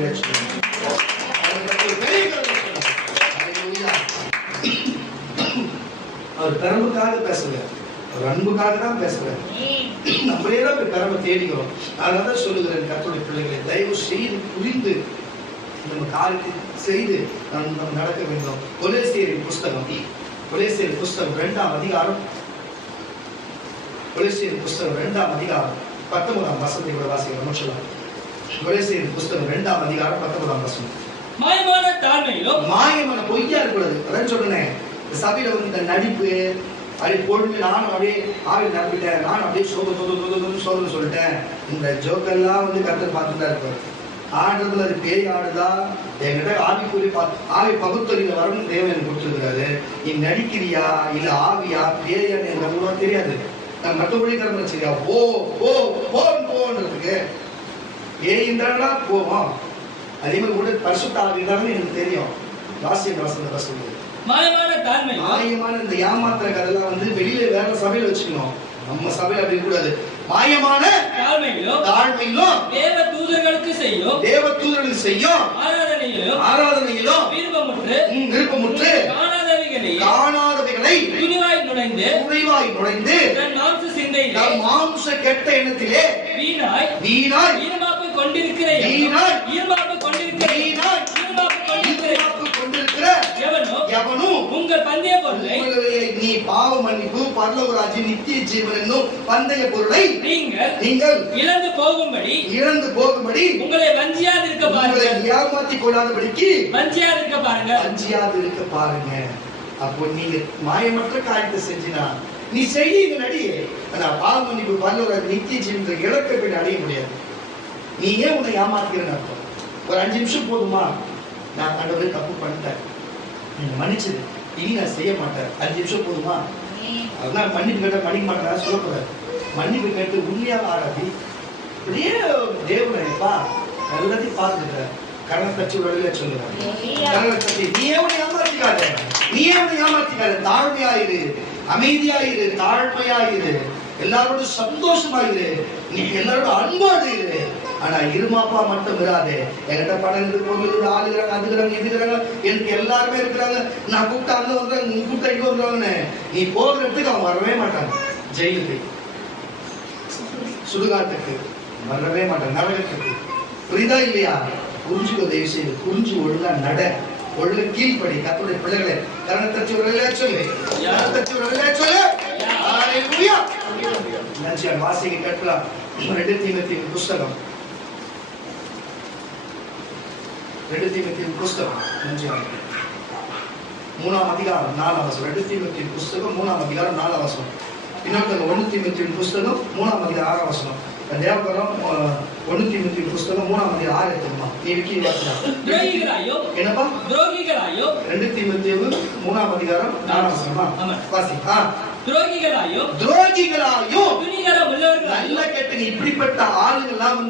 அவர் பெரம்புக்காக பேசல, அவர் அன்புக்காக தான் பேசுறாரு. நம்மளே தான் பெரம்பை தேடிக்கிறோம். அதனால சொல்லுகிறேன் கர்த்தருடைய பிள்ளைகளை தயவு செய்து புரிந்து நம்ம காரியத்தை செய்து நம்ம நடக்க வேண்டும். கொலேசியரின் புஸ்தகம் 2ஆம் அதிகாரம் 19ஆம் வசனத்தை கூட வாசிக்கிறோம். சொல்லலாம். கொலேசியரின் புஸ்தகம் 2ஆம் அதிகாரம் 19ஆம் வசனம். மாயமான பொய்யா இருக்கக்கூடாது. அதான் சொல்றேன், சபையில வந்து இந்த நடிப்பு அப்படி போட்டு நானும் அப்படியே ஆவி நம்பிட்டேன், நானும் அப்படியே சோதனை சொல்லிட்டேன். இந்த ஜோக்கெல்லாம் வந்து கர்த்தர் பார்த்துட்டு தான் இருப்பாரு. ஆடுறதுல அது பேய் ஆடுதா என்கிட்ட ஆவிக்குறி ஆவி பகுத்தறிவு வரணும் தேவன் எனக்கு கொடுத்துருக்காரு. நீ நடிக்கிறியா இல்ல ஆவியா பேயான்னு எனக்கு அவ்வளவா தெரியாது. நான் மற்றபடி கடன் வச்சிருக்கா போன்றதுக்கு ஏன்டா போவோம். அதே மாதிரி கூட பரிசுத்த ஆவிதான்னு எனக்கு தெரியும். மாயமான இந்த ஏமாத்துற கதெல்லாம் வந்து வெளியில வேற சபையில வச்சுக்கணும். நம்ம சபையில அப்படி கூடாது. மாயமான தாழ்மையிலும் தேவ தூதர்களுக்கு செய்யும் ஆராதனையிலும் விருப்பமுற்று காணாதவைகளை துணிவாய் நுழைந்து தன் மாம்ச கெட்ட எண்ணத்திலே வீணாய் ஈரமாப்பு கொண்டிருக்கிற எவனும் உங்கள் பந்தய பொருளை நீ பாவ மன்னிப்பு பரலோகராஜ்ய நித்திய ஜீவன் என்னும் பந்தய பொருளை நீங்கள் இழந்து போகும்படி உங்களை வஞ்சியாதிருக்க பாருங்க. ஏமாத்தி கொள்ளாதபடிக்கு வஞ்சியாதிருக்க பாருங்க. அப்போ நீங்க மாயமற்ற காரியத்தை செஞ்சினா நீ செய்ய நடிகை ஆனா பாவ மன்னிப்பு பரலோகராஜ்ய நித்திய ஜீவன் இழக்க அடைய முடியாது. நீ ஏன் உன்னை ஏமாத்துகிறன்னு அர்த்தம். ஒரு 5 நிமிஷம் போதுமா, நான் ஆண்டவரே தப்பு பண்ணிட்டேன், நீங்க மன்னிச்சது இனி நான் செய்ய மாட்டேன், 5 நிமிஷம் போதுமா, அதனால மன்னிப்பு கேட்ட மன்னிக்க மாட்டேன் சொல்லக்கூடாது. மன்னிப்பு கேட்டு உண்மையாக ஆராதி அப்படியே தேவனைப்பா எல்லாத்தையும் பார்த்துட்ட கரண தச்சு வழியில சொல்லுவேன். கரண தச்சு நீயே உன்னை ஏமாத்திக்காத, தாழ்மையாயிரு, அமைதியாயிரு, தாழ்மையாயிரு, எல்லாரோட சந்தோஷமாயிரு, நீ எல்லாரோட அன்போடு இரு. ஆனா இருமாப்பா மட்டும் இராதே. என்கிட்ட பணம் இருக்கு, பொருள் ஆளுகிறாங்க, அதுகிறாங்க, இதுகிறாங்க, எனக்கு எல்லாருமே இருக்கிறாங்க, நான் கூப்பிட்டு அங்க வந்துடுறாங்க, நீ கூப்பிட்டு இங்க வந்துடுவாங்கன்னு நீ போகிற இடத்துக்கு அவங்க வரவே மாட்டாங்க. ஜெயிலுக்கு, சுடுகாட்டுக்கு வரவே மாட்டாங்க, நரகத்துக்கு. புரியுதா இல்லையா? புரிஞ்சுக்கோ, தயவு செய்து புரிஞ்சு ஒழுங்கா நட, ஒழுங்கு கீழ்படி. கர்த்தருடைய பிள்ளைகளை கரணத்தச்சு வரல சொல்லு, ஹalleluya. நன்றி. வாசிக்க கேட்கலாம். 2 தீமோத்தேயு புத்தகம் 2 தீமோத்தேயு புத்தகம் 3ஆம் அதிகாரம் 4ஆம் வசனம். 2 தீமோத்தேயு புத்தகம் 3ஆம் அதிகாரம் 4ஆம் வசனம். இன்னொரு 1 தீமோத்தேயு புத்தகம் 3ஆம் அதிகாரம் 6ஆம் வசனம். தேவகரம் 1 தீமோத்தேயு புத்தகம் 3ஆம் அதிகாரம் 6 எடுத்துமா. நீ விக்கி வாசிடா. துரோகிகளாயோ என்னப்பா? 2 தீமோத்தேயு 3ஆம் அதிகாரம் 4ஆம் வசனமா? வாசி. துரோகிகளாயோ துணிகரம் உள்ளவர்களாயோ. நல்ல கேட்டு இப்படிப்பட்ட ஆளுங்கெல்லாம்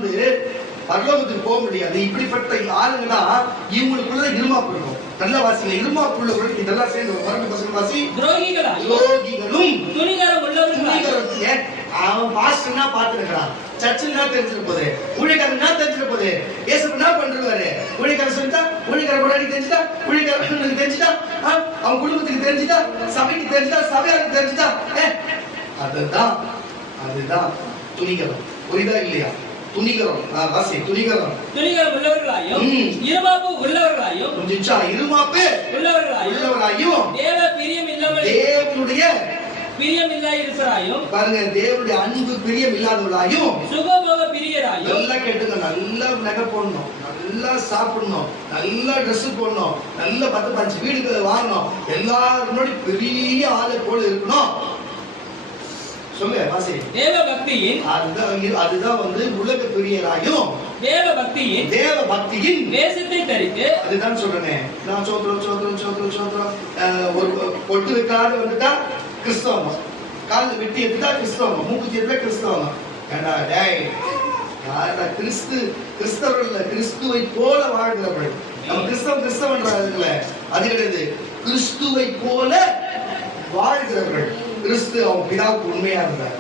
பரலோகத்துக்கு போக முடியாது. இப்படிப்பட்ட ஆளுங்க தான் இவங்களுக்குள்ள இருமாப்பு இருக்கும். நல்ல வாசிங்க, இருமாப்புள்ளவர்கள் இதெல்லாம் சேர்ந்து மறந்து பசங்க வாசி. துரோகிகளும் துணிகரம் உள்ளவர்களாயோ. அவன் பாஸ்டர்னா பாத்துக்கிறான், சர்ச்சுன்னா தெரிஞ்சிட போகுது, ஊழியக்காரன்னா தெரிஞ்சிட போகுது, ஏசப்ப என்ன பண்றாரு, ஊழியக்காரன் சொல்லிட்டா, ஊழியக்கார முன்னாடி தெரிஞ்சுட்டா, ஊழியக்காரனுக்கு தெரிஞ்சுட்டா, அவன் குடும்பத்துக்கு தெரிஞ்சுட்டா, சபைக்கு தெரிஞ்சுட்டா, சபையாருக்கு தெரிஞ்சுட்டா. அதுதான் துணிகரம். புரியுதா இல்லையா? துணிகரம் வாசி. துணிகரம் உள்ளவர்களாயோ, இருமாப்பு உள்ளவர்களாயோ, இருமாப்பு உள்ளவர்களாயோ, தேவ பிரியம் இல்லாமல், தேவனுடைய பிரியம் இல்லாயிருக்கிறாயும், பாருங்க, தேவனுடைய அன்பு பிரியம் இல்லாதவர்களாயும், சுகபோக பிரியராயும். நல்லா கேட்டுங்க, நல்லா நகை போடணும், நல்லா சாப்பிடணும், நல்லா ட்ரெஸ் போடணும், நல்ல 10-5 வீடுகளை வாங்கணும், எல்லாரும் பெரிய ஆளை போல இருக்கணும். சொல்லு வாசி. தேவ பக்தியின் அதுதான் உலக பிரியராயும், தேவ பக்தியின் வேஷத்தை தரித்து, அதுதான் சொல்றேன் நான். சோத்திரம் ஒரு பொட்டு வைக்காத வந்துட்டா கிறிஸ்தவம், காலில் வெட்டி எடுத்துட்டா கிறிஸ்தவம், மூக்குத்தி எடுத்தா கிறிஸ்தவம். ஏண்டா டேய், யாரா கிறிஸ்தவர்கள் கிறிஸ்துவை போல வாழ்கிறவர்கள். நம்ம கிறிஸ்தவன்றதுல அது கிடையாது. கிறிஸ்துவை போல வாழ்கிறவர்கள். கிறிஸ்து அவன் பிதாவுக்கு உண்மையா இருந்தார்,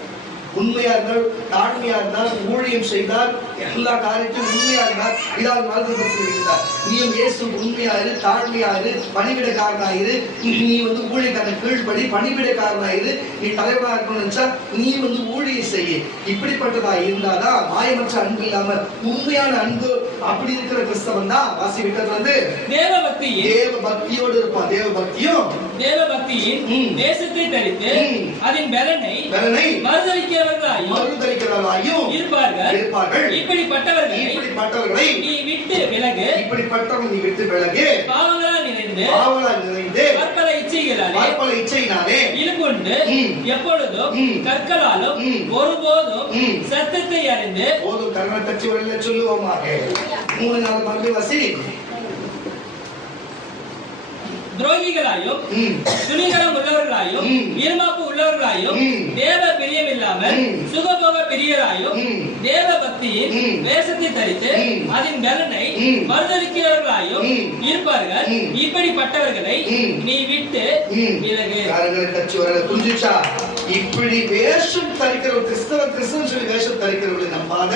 தாழ்மையா இருந்தார், ஊழியம் செய்தார், எல்லா காரியத்தையும் உண்மையா இருந்தார், பிதாவின் வாழ்க்கை இருந்தார். நீயும் இயேசு உண்மையாயிரு, தாழ்மையாயிரு, பணிவிடைக்காரனாயிரு. நீ ஊழியக்காரன் கீழ்படி, பணிவிடைக்காரனாயிரு. நீ தலைவராக இருக்கணும்னு நினைச்சா நீ ஊழியம் செய்ய. இப்படிப்பட்டதா இருந்தாதான் மாயமற்ற அன்பு இல்லாம உண்மையான அன்பு அப்படி இருக்கிற கிறிஸ்தவன் தான் வாசி விட்டது தேவ பக்தியோடு இருப்பான். தேவ பக்தியின் தேசத்தை தரித்து அதன் பலனை மறுதலிக்கிறவர்களாயும் இருப்பார்கள். இப்படிப்பட்டவர்களை நீ விட்டு விலகு. பாவங்களால் நிறைந்து பற்பல இச்சையினாலே இழுகொண்டு எப்பொழுதும் கற்களாலும் ஒருபோதும் சத்தத்தை அறிந்து போதும். கர்ண தச்சு வரல சொல்லுவோமாக. 3-4 மறுபடியும் வசி. துரோகிகளாயும் துணிகரம் உள்ளவர்களாயும் இருமாப்பு உள்ளவர்களாயும் தேவ பிரியம் இல்லாமல் சுகபோக பிரியராயும் தேவ பக்தியின் வேஷத்தை தரித்து அதன் பலனை மறுதலிக்கிறவர்களாயும் இருப்பார்கள். இப்படிப்பட்டவர்களை நீ விட்டு விலகு. புரிஞ்சுச்சா? இப்படி வேஷம் தரிக்கிற ஒரு கிறிஸ்தவன் சொல்லி வேஷம் தரிக்கிறவர்களை நம்பாத,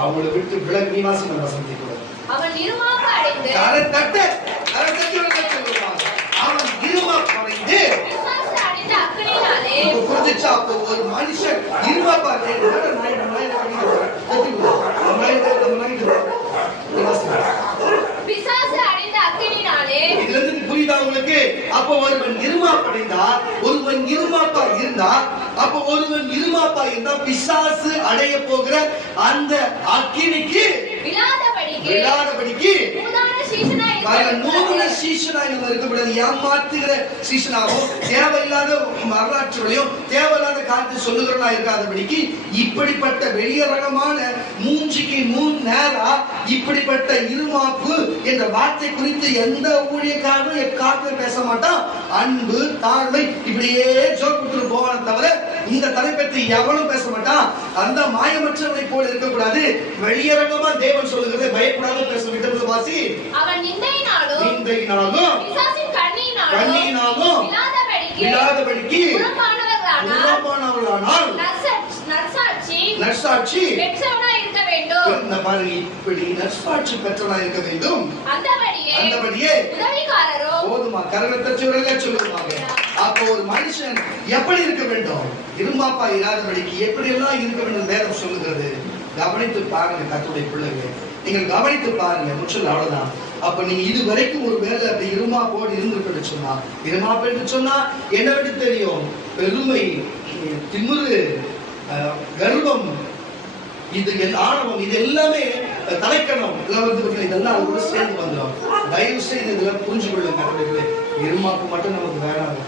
அவங்களை விட்டு விலகி நீவாசம் நம்ம சந்திக்கூடாது. அவன் இருமாப்ப அடைந்து அவன் இருமாப்பு அடைந்து புரிஞ்சிச்சா? அப்போ ஒரு மனுஷன் இருமாப்பா புரியுதா உங்களுக்கு? அப்ப ஒருவன் இருமாப்படைந்தா, ஒருவன் இருமாப்பா இருந்தா, அப்ப ஒருவன் இருமாப்பா இருந்தா பிசாசு அடைய போகிற அந்த அக்கினிக்கு விழாதபடிக்கு நூதன சீஷனாய் நம்ம இருக்கக்கூடாது. ஏமாத்துகிற சீஷனாகவும் தேவையில்லாத வரலாற்றுகளையும் தேவையில்லாத காரியத்தை சொல்லுகிறவனா இருக்காதபடிக்கு இப்படிப்பட்ட வெளியரங்கமான மூஞ்சிக்கு நேரா இப்படிப்பட்ட இருமாப்பு என்ற வார்த்தை குறித்து எந்த ஊழியக்காரனும் எக்காலத்தில் பேச மாட்டான். அன்பு, தாழ்மை இப்படியே ஜோக்கு போவான தவிர இந்த தலைப்பற்றி எவனும் பேச மாட்டான். அந்த மாயமற்றவனை போல இருக்கக்கூடாது. வெளியரங்கமா தேவன் சொல்லுகிறது பயப்படாத பேச விட்டது வாசி. அவன் நிந்தையினாலும் கண்ணியினாலும் விழாதபடிக்கு புறம்பானவர்களானால் நற்சாட்சி பெற்றவனாய் இருக்க வேண்டும். பாருங்க, இப்படி நற்சாட்சி பெற்றவனாய் இருக்க வேண்டும். அந்தபடியே போதுமா? கரகத்தை சொல்லுவாங்க. அப்போ ஒரு மனுஷன் எப்படி இருக்க வேண்டும்? இருமாப்பா இல்லாதபடிக்கு எப்படி எல்லாம் இருக்க வேண்டும் வேதம் சொல்லுகிறது. கவனித்து பாருங்க கர்த்தருடைய பிள்ளைகளே, நீங்கள் கவனித்து பாருங்க. முற்றிலும் அவ்வளவுதான். அப்ப நீங்க இது வரைக்கும் ஒரு வேலை அப்படி இருமாப்போடு இருந்துட்டு சொன்னா, இருமாப்பு என்று சொன்னா என்ன விட்டு தெரியும்? பெருமை, திமிரு, கர்வம், இது ஆணவம், இது எல்லாமே தலைக்கணம், இதெல்லாம் கூட சேர்ந்து வந்துடும். தயவு செய்து இதெல்லாம் புரிஞ்சு கொள்ளுங்க. இருமாப்பு மட்டும் நமக்கு வேணாங்க.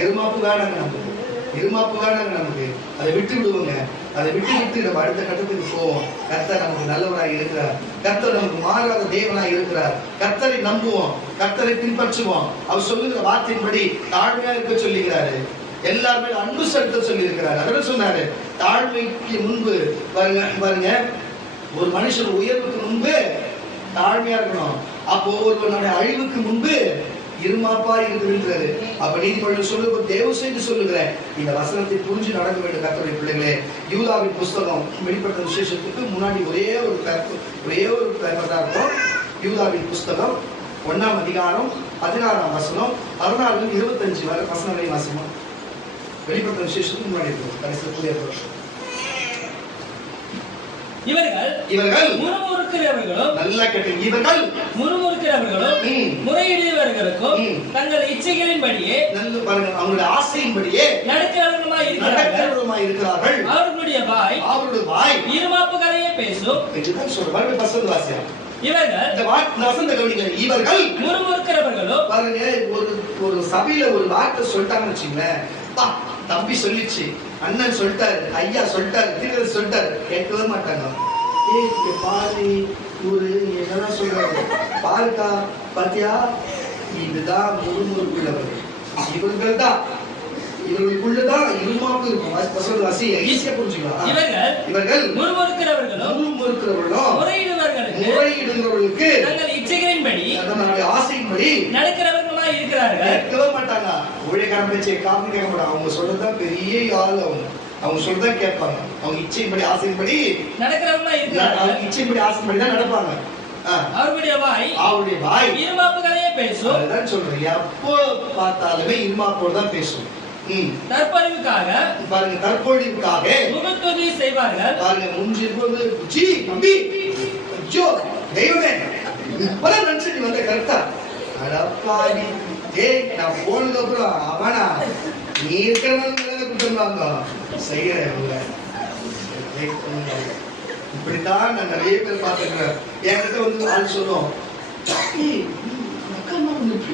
இருமாப்பு வேணாங்க நமக்கு. இருமாப்பு வேணாங்க நமக்கு. அதை விட்டு விடுவோங்க. அதை விட்டு நம்ம அடுத்த கட்டத்துக்கு போவோம். கர்த்தர் நமக்கு நல்லவராய் இருக்கிறார். கர்த்தர் நமக்கு மாறாத தேவனாய் இருக்கிறார். கர்த்தரை நம்புவோம், கர்த்தரை பின்பற்றுவோம். அவர் சொல்லுகிற வார்த்தையின்படி தாழ்மையா இருக்க சொல்லுகிறாரு. எல்லாருமே அன்பு செலுத்த சொல்லி இருக்கிறார். அதெல்லாம் சொன்னாரு. தாழ்மைக்கு முன்பு பாருங்க, ஒரு மனுஷன் உயர்வுக்கு முன்பு தாழ்மையா இருக்கணும். அப்போ ஒருவனுடைய அழிவுக்கு முன்பு இருமாப்பா இருக்கிறாரு. அப்ப நீதிமன்றம் சொல்லுங்க, தேவ செய்து சொல்லுகிறேன், இந்த வசனத்தை புரிஞ்சு நடக்க வேண்டும் கர்த்தருடைய பிள்ளைகளே. யூதாவின் புஸ்தகம் வெளிப்பட்ட விசேஷத்துக்கு முன்னாடி ஒரே ஒரு பேப்பர் தான் இருக்கும். யூதாவின் புஸ்தகம் 1ஆம் அதிகாரம் 16ஆம் வசனம் 16-25 வரை வசனங்களை வாசிப்போம். வெளிப்பட்ட விசேஷத்துக்கு முன்னாடி இருக்கும் கடைசி இவர்கள் முறுமுறுக்கிறவர்களும் நல்லா கேட்டீங்க. இவர்கள் முறுமுறுக்கிறவர்களும் முறையிடுவர்களுக்கும் தங்கள் இச்சைகளின்படியே நல்ல பாருங்க, அவங்களுடைய ஆசையின்படியே நடக்கிறவர்களுமாய் இருக்கிறார்கள். அவர்களுடைய வாய் இருமாப்புகளையே பேசும். இதுதான் சொல்றாங்க. பசங்க வாசியா இவர்கள் இந்த வசந்த கவனிங்க. இவர்கள் முறுமுறுக்கிறவர்களும் பாருங்க, ஒரு சபையில ஒரு வார்த்தை சொல்லிட்டாங்கன்னு வச்சுங்களேன், தம்பி சொல்லிச்சு, அண்ணன் சொல்லிட்டாரு, ஐயா சொல்லிட்டாரு, தீவிர சொல்லிட்டாரு, கேட்கவே மாட்டாங்க. பாரு ஒரு என்னதான் சொல்றாரு பாருக்கா, பாத்தியா, இதுதான் முறுமுறுப்புள்ளவர்கள். இவர்கள் தான், இவர்களுக்குள்ளதான் இருமாப்பு இருக்கும். ஈஸியா புரிஞ்சுக்கலாம். இவர்கள் முறுமுறுக்கிறவர்களும் முறையிடுகிறவர்களுக்கு தங்கள் இச்சைகளின்படி ஆசையின்படி நடக்கிறவர்களாய் இருக்கிறார்கள். கேட்கவே மாட்டாங்க. ஊழியக்காரன் பேச்சை காப்பி கேட்க மாட்டாங்க. அவங்க சொல்றதுதான் பெரிய ஆள். அவங்க சொல்றதான் கேட்பாங்க. அவங்க இச்சையின்படி ஆசையின்படி நடக்கிறவர்களாய் இருக்கிறார்கள். இச்சையின்படி ஆசையின்படி தான் நடப்பாங்க. அவருடைய வாய் இருமாப்புகளையே பேசும். அதுதான் சொல்றேன், எப்போ பார்த்தாலுமே இருமாப்போடு தான் பேசும். தற்பொழிவுக்காக பாருங்க, தற்பொழிவுக்காக முகத்துதி செய்வார்கள். பாருங்க, முன்னிருப்பது ஜி நம்பி ஜோ தெய்வமே பல நினைச்சு வந்த கரெக்டா அடப்பாடி. ஏய், நான் போனதுக்கு அப்புறம் அவனா நீ இருக்கிறவங்க கொடுத்துருவாங்க செய்யறேன். இப்படித்தான் நான் நிறைய பேர் பார்த்துக்கிறேன். என்கிட்ட வந்து ஆள் சொல்லுவோம்,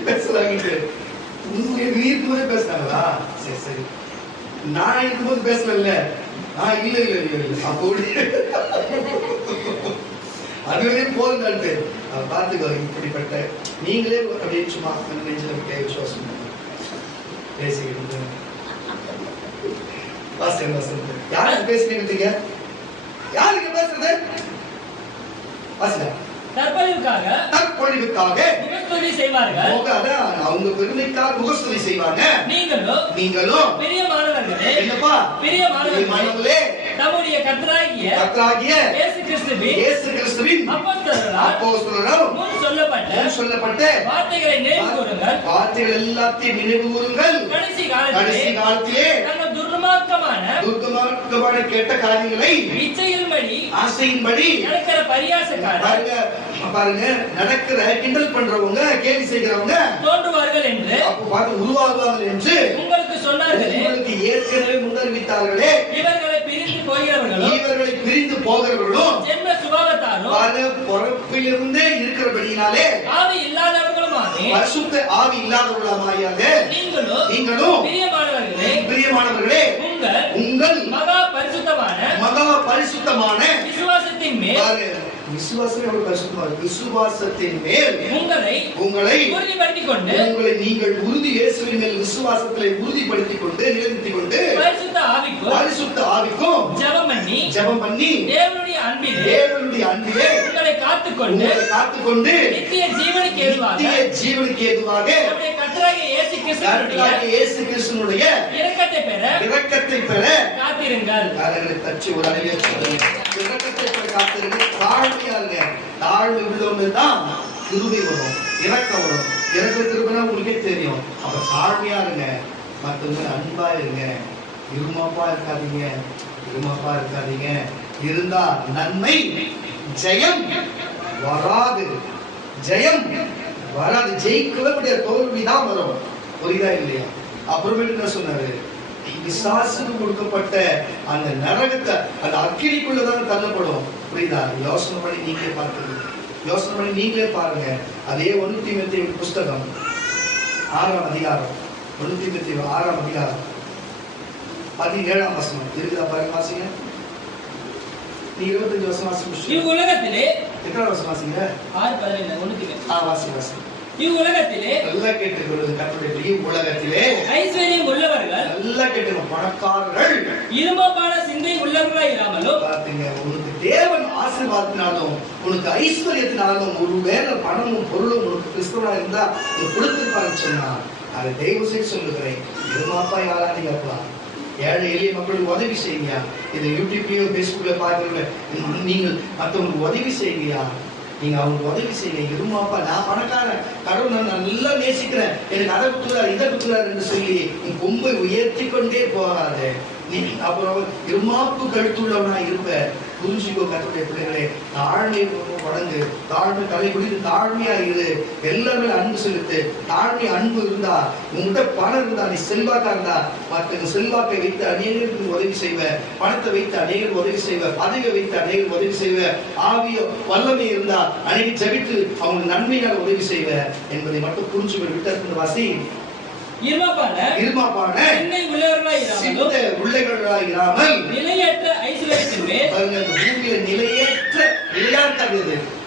பேசுறாங்க, நீ இருக்கும்போது பேசுறாங்களா? சரி சரி, நான் இருக்கும்போது பேசல. இல்ல அப்போ அதுவே போதும் பார்த்துக்கோ. இப்படிப்பட்ட நீங்களே அப்படியே சும்மா நெஞ்சில விசுவாசம் பேசிக்கிட்டு யாருக்கு பேசுறீங்க? யாருக்கு பேசுறது? வாசிடா தற்பொழிவுக்காக முகஸ்துதி செய்வார்கள். அவங்க பெருமைக்காக முகஸ்துதி செய்வாங்க. நீங்களும் பிரியமானவர்களே, என்னப்பா பிரியமானவர்களே, நம்முடைய கர்த்தராகிய இயேசு கிறிஸ்துவின் அப்போஸ்தலரால் முன் சொல்லப்பட்ட வார்த்தைகளை நினைவு கூறுங்கள். வார்த்தைகள் எல்லாத்தையும் நினைவு கூறுங்கள். கடைசி காலத்திலே தங்கள் துர்மார்க்கமான கேட்ட காரியங்களை ஆசையின்படி நடக்கிற பரியாசக்காரர் பாருங்க, நடக்கிற கிண்டல் பண்றவங்க, கேலி செய்கிறவங்க தோன்றுவார்கள் என்று அப்ப பார்த்து உருவாகுவார்கள் என்று உங்களுக்கு சொன்னார்களே. உங்களுக்கு ஏற்கனவே முன்னறிவித்தார்களே. இவர்களை பிரிந்து போகிறவர்களும் ஜென்ம சுபாவத்தாலும் பொறுப்பிலிருந்தே இருக்கிறபடியினாலே ஆவி இல்லாதவர்களுமாமே பரிசுத்த ஆவி இல்லாதவர்களுமாயாக நீங்களும் பிரியமானவர்களே உங்கள் மகா பரிசுத்தமான விசுவாசத்தின் மேல் உங்களை நீங்கள் இயேசுவின் மேல் விசுவாசத்திலே உறுதிப்படுத்திக் கொண்டு நிலைநிறுத்திக் கொண்டு பரிசுத்த ஆவிக்கும் ஜெபம் பண்ணி தேவனுடைய அன்பிலே உங்களை காத்துக்கொண்டு நித்திய ஜீவனுக்கு ஏதுவாக நம்முடைய கர்த்தராகிய இயேசு கிறிஸ்துவினுடைய இரக்கத்தை பெற காத்திருங்கள். அவர்களை தச்சு ஒரு இரக்கத்தை பெற காத்திருங்கள். தாழ்மை உள்ளவங்க தான் கிருபை வரும், இரக்கம் வரும். இரக்கத்திற்குனா உங்களுக்கே தெரியும். அப்ப தாழ்மையா இருங்க, மற்றவங்க அன்பா இருங்க, இருமாப்பா இருக்காதீங்க. இருந்தா நன்மை ஜெயம் வராது. ஜெயிக்கவே முடியாது, தோல்விதான் வரும். புரியுதா இல்லையா? அப்புறமேட்டு என்ன சொன்னாரு? பிசாசுக்கு கொடுக்கப்பட்ட அந்த நரகத்தை, அந்த அக்கினிக்குள்ளதான் தள்ளப்படும். புரியுதா? யோசனை பண்ணி நீங்களே பாருங்க. அதே 1 தீமோத்தேயு புஸ்தகம் 6ஆம் அதிகாரம் 1 தீமோத்தேயு 6ஆம் அதிகாரம் 17ஆம் வசனம் இருக்குதா பாருங்க, வாசிங்க. நீ 25 வசனம் வாசிங்க. இவ்வுலகத்திலே எத்தனை வசனம் வாசிங்க? 6:15 1 தீமோத்தேயு வாசி. இவ்வுலகத்திலே நல்லா கேட்டுக்கொள்வது கர்த்தருடைய இவ்வுலகத்திலே ஐஸ்வர்யம் உள்ளவர்கள், நல்லா கேட்டுக்கோ, பணக்காரர்கள் இருமாப்பான சிந்தை உள்ளவர்களாய் இராமலும். பாத்தீங்க, உனக்கு தேவன் ஆசீர்வாதத்தினாலும் உனக்கு ஐஸ்வர்யத்தினாலும் ஒருவேளை பணமும் பொருளும் உனக்கு கிறிஸ்தவனா இருந்தா உனக்கு கொடுத்திருப்பாருன்னு சொன்னா அதை தெய்வம் செய்து சொல்லுகிறேன். இருமாப்பா யாரானீங்கப்பா, ஏழை எளிய மக்களுக்கு உதவி செய்யுங்க. இதை யூடியூப்லயோ பேஸ்புக்ல பாக்குறீங்க, நீங்கள் மற்றவங்களுக்கு உதவி செய்யுங்கயா. நீங்க அவங்களுக்கு உதவி செய்யுங்க. இருமாப்பா, நான் பணக்காரன், கடவுள் நான் நல்லா நேசிக்கிறேன், எனக்கு அதை குத்துறாரு இதை குத்துறாரு என்று சொல்லி நீ கொம்பை உயர்த்தி கொண்டே போகாது. நீ அப்புறம் இருமாப்பு கழுத்துள்ளவனா இருப்ப. புரிஞ்சுக்கோ கர்த்தருடைய பிள்ளைகளே, தாழ்மை வழங்கு, தாழ்மை தலை குடித்து தாழ்மையா இரு. எல்லாமே அன்பு செலுத்து. தாழ்மை அன்பு இருந்தா, உங்ககிட்ட பணம் இருந்தா, நீ செல்வாக்கா இருந்தா மற்ற செல்வாக்கை வைத்து அநேகருக்கு உதவி செய்வ, பணத்தை வைத்து அநேகர் உதவி செய்வ, பதவியை வைத்து அநேகர் உதவி செய்வ, ஆவியோ வல்லமை இருந்தா அநேக ஜெபித்து அவங்க நன்மையாக உதவி செய்வ என்பதை மட்டும் புரிஞ்சுக்கொண்டு விட்டு வாசி. இருமாப்பான உள்ளவர்களாய் இராமல் நிலையற்ற ஐஸ்வர்யத்தின் மேல், பூமியில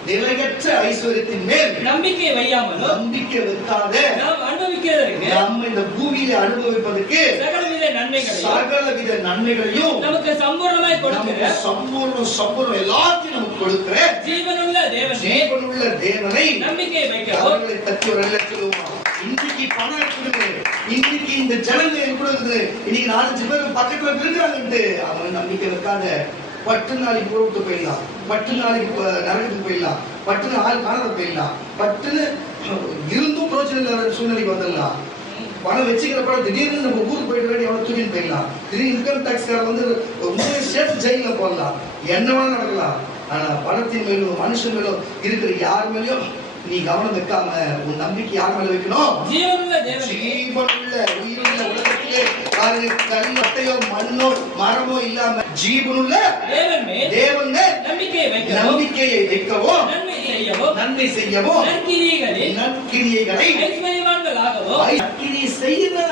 நிலையற்ற ஐஸ்வர்யத்தின் மேல் நம்பிக்கை வைக்காத நாம் அனுபவிக்கிறதற்கு, நம்ம இந்த பூமியில அனுபவிப்பதற்கு சகலவித நன்மைகளையும் நமக்கு சம்பூர்ணமாய் கொடுக்கிற, சம்பூர்ணம் எல்லாத்தையும் நமக்கு கொடுக்கிற ஜீவனுள்ள தேவனை நம்பிக்கை வைக்க அவர்களை தட்டி ஒரு சொல்லுவோம். இன்னைக்கு பணம் இருக்குது, இன்னைக்கு இந்த ஜனங்க இருக்குது, இன்னைக்கு 4-5 பேர் பக்கத்துல இருக்கிறாங்கன்ட்டு அவங்க நம்பிக்கை வைக்காத. 10 நாளைக்கு போட்டு போயிடலாம், 10 நாளைக்கு நரகத்துக்கு போயிடலாம், 10 ஆள் காணாத போயிடலாம், 10 இருந்தும் பிரோஜனம் இல்லாத சூழ்நிலைக்கு வந்துடலாம். பணம் வச்சுக்கிறப்ப திடீர்னு நம்ம ஊருக்கு போயிட்டு வேண்டிய எவ்வளவு தூக்கிட்டு போயிடலாம். திடீர்னு இன்கம் டாக்ஸ்காரர் வந்து உண்மையை சேர்த்து ஜெயில போடலாம், என்னவா நடக்கலாம். ஆனா பணத்தின் மேலும் மனுஷன் மேலும் இருக்கிற யார் மேலேயும் நீ கவனம் வைக்காம உன் நம்பிக்கை யார் மேல வைக்கணும்? ஜீவனுள்ள உயிருள்ள உலகத்திலே கல்வட்டையோ மண்ணோ மரமோ இல்லாம ஜீவனுள்ள தேவன் நம்பிக்கையை வைக்கவோ, நன்மை செய்யவோ, நற்கிரியைகளை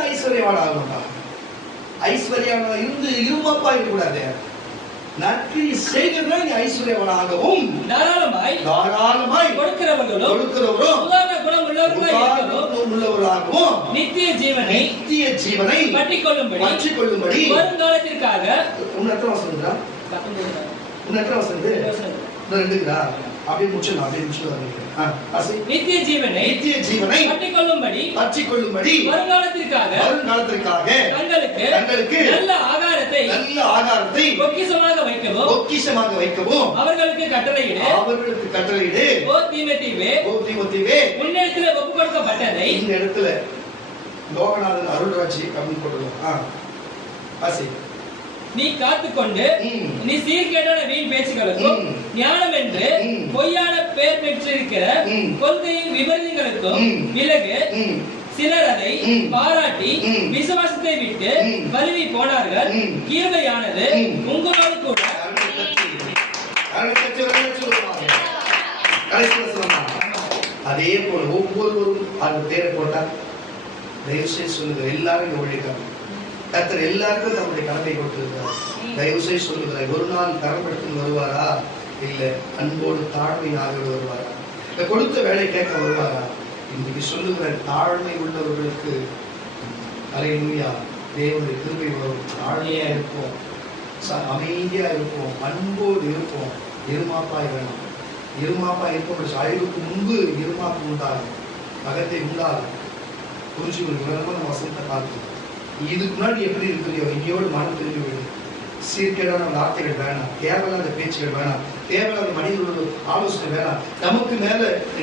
ஐஸ்வர்யவானாக ஐஸ்வர்யவானா இருந்து இருமாப்பா இருக்கக்கூடாது. நற்கிரி செய்கிறதா நீ ஐஸ்வர்யவானாகவும் தாராளமாய் கொடுக்கிறவர்களும் உள்ளவர்களாகவும் நித்திய ஜீவனை பற்றிக்கொள்ளும்படி வருங்காலத்திற்காக. உன்னத்திர வசனம் 2 அப்படியே முடிச்சிடலாம், அப்படியே முடிச்சிடலாம். நித்திய ஜீவனை பற்றிக் கொள்ளும்படி வருங்காலத்திற்காக தங்களுக்கு நல்ல ஆகாரத்தை பொக்கிஷமாக வைக்கவும் அவர்களுக்கு கட்டளையிடு. ஓ தீமோத்தேயுவே, உன்னிடத்தில் ஒப்புக் கொடுக்கப்பட்டதை, இந்த இடத்துல லோகநாதன் அருள்ராஜி அப்படின்னு போட்டுருவோம். நீ காத்துக்கொண்டு நீ சீர்கேடான வீண் பேச்சுகளுக்கும் ஞானம் என்று பொய்யான பெயர் பெற்றிருக்கிற கொள்கையின் விபரீதங்களுக்கும் விலகு. சிலர் அதை பாராட்டி விசுவாசத்தை விட்டு வலுவி போனார்கள். கிருபையானது உங்களோடு கூட. அதே போல ஒவ்வொருவரும் அது பேரை போட்டார். தயவு செய்து சொல்லுங்க, எல்லாரும் ஒழிக்காம கர்த்தர் எல்லாருக்கும் நம்முடைய கடமை கொடுத்திருக்கிறார். தயவு செய்து சொல்லுகிறார், ஒரு நாள் கரம்பெடுத்து வருவாரா, இல்ல அன்போடு தாழ்மையாக வருவாரா, இல்ல கொடுத்த வேலை கேட்க வருவாரா? இன்னைக்கு சொல்லுகிற தாழ்மை உள்ளவர்களுக்கு அல்லேலூயா, தேவனுடைய கிருபை வரும். தாழ்மையா இருப்போம், அமைதியா இருப்போம், அன்போடு இருப்போம். இருமாப்பாய் வேணும். இருமாப்பா இருப்போம். அழிவுக்கு முன்பு இருமாப்பு உண்டாகும், அகத்தை உண்டாகும். புரிஞ்சுக்கொள்ளும் வசனத்தை பார்க்கணும். இதுக்கு முன்னாடி எப்படி இருக்கிறியோ இங்கேயோடு மனம் திரும்பி விடும். சீர்கேடான வார்த்தைகள் வேணாம், தேவையில்லாத பேச்சுகள் வேணாம், தேவையில்லாத மனிதர்களோட ஆலோசனை வேணாம். நமக்கு மேல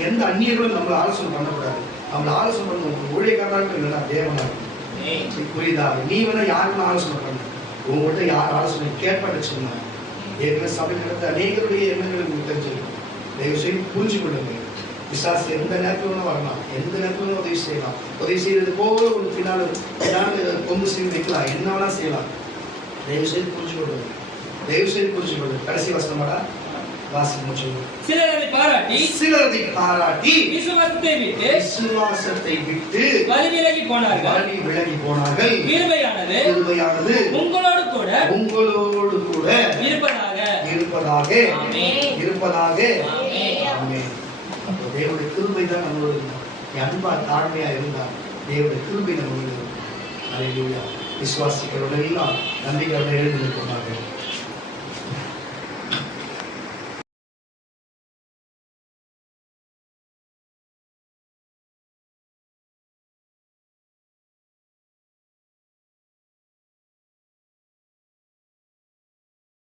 எந்த அந்நியர்களும் நம்மளை ஆலோசனை பண்ணக்கூடாது. நம்மளை ஆலோசனை பண்ணணும் ஊழியக்காரர்கள் இல்லைன்னா தேவனா. புரியுதா? நீ வேணா யாருன்னு ஆலோசனை பண்ண, உங்கள்கிட்ட யார் ஆலோசனை கேட்பாட்டு சொன்னாங்க. ஏற்கனவே சபை நடத்த அநேகருடைய எண்ணங்கள் உங்களுக்கு தெரிஞ்சிருக்கும். தயவு செய்து புரிஞ்சு கொள்ளுங்க. விசாசி எந்த நேரத்தில் வரலாம், எந்த நேரத்தில் உதவி செய்யலாம். உதவி செய்யறது போக ஒரு பின்னால் கொண்டு செய்து வைக்கலாம், என்ன வேணா செய்யலாம். தயவு செய்து புரிஞ்சு கொள்ளுங்க, தயவு செய்து புரிஞ்சு கொள்ளுங்க. கடைசி வசனமாடா வாசி முடிச்சு. சிலர் அதை பாராட்டி விசுவாசத்தை விட்டு வழி விலகி போனார்கள். கிருபையானது உங்களோடு கூட இருப்பதாக. ஆமென். தேவனுடைய கிருபை தான் நம்மளோட இருந்தார். அன்பா தாழ்மையா இருந்தார், தேவனுடைய கிருபை நம்மளோட. அல்லேலூயா. விசுவாசிக்கிறவர்கள் எல்லாம் நம்பிக்கையோட எழுந்து நிற்பார்கள்.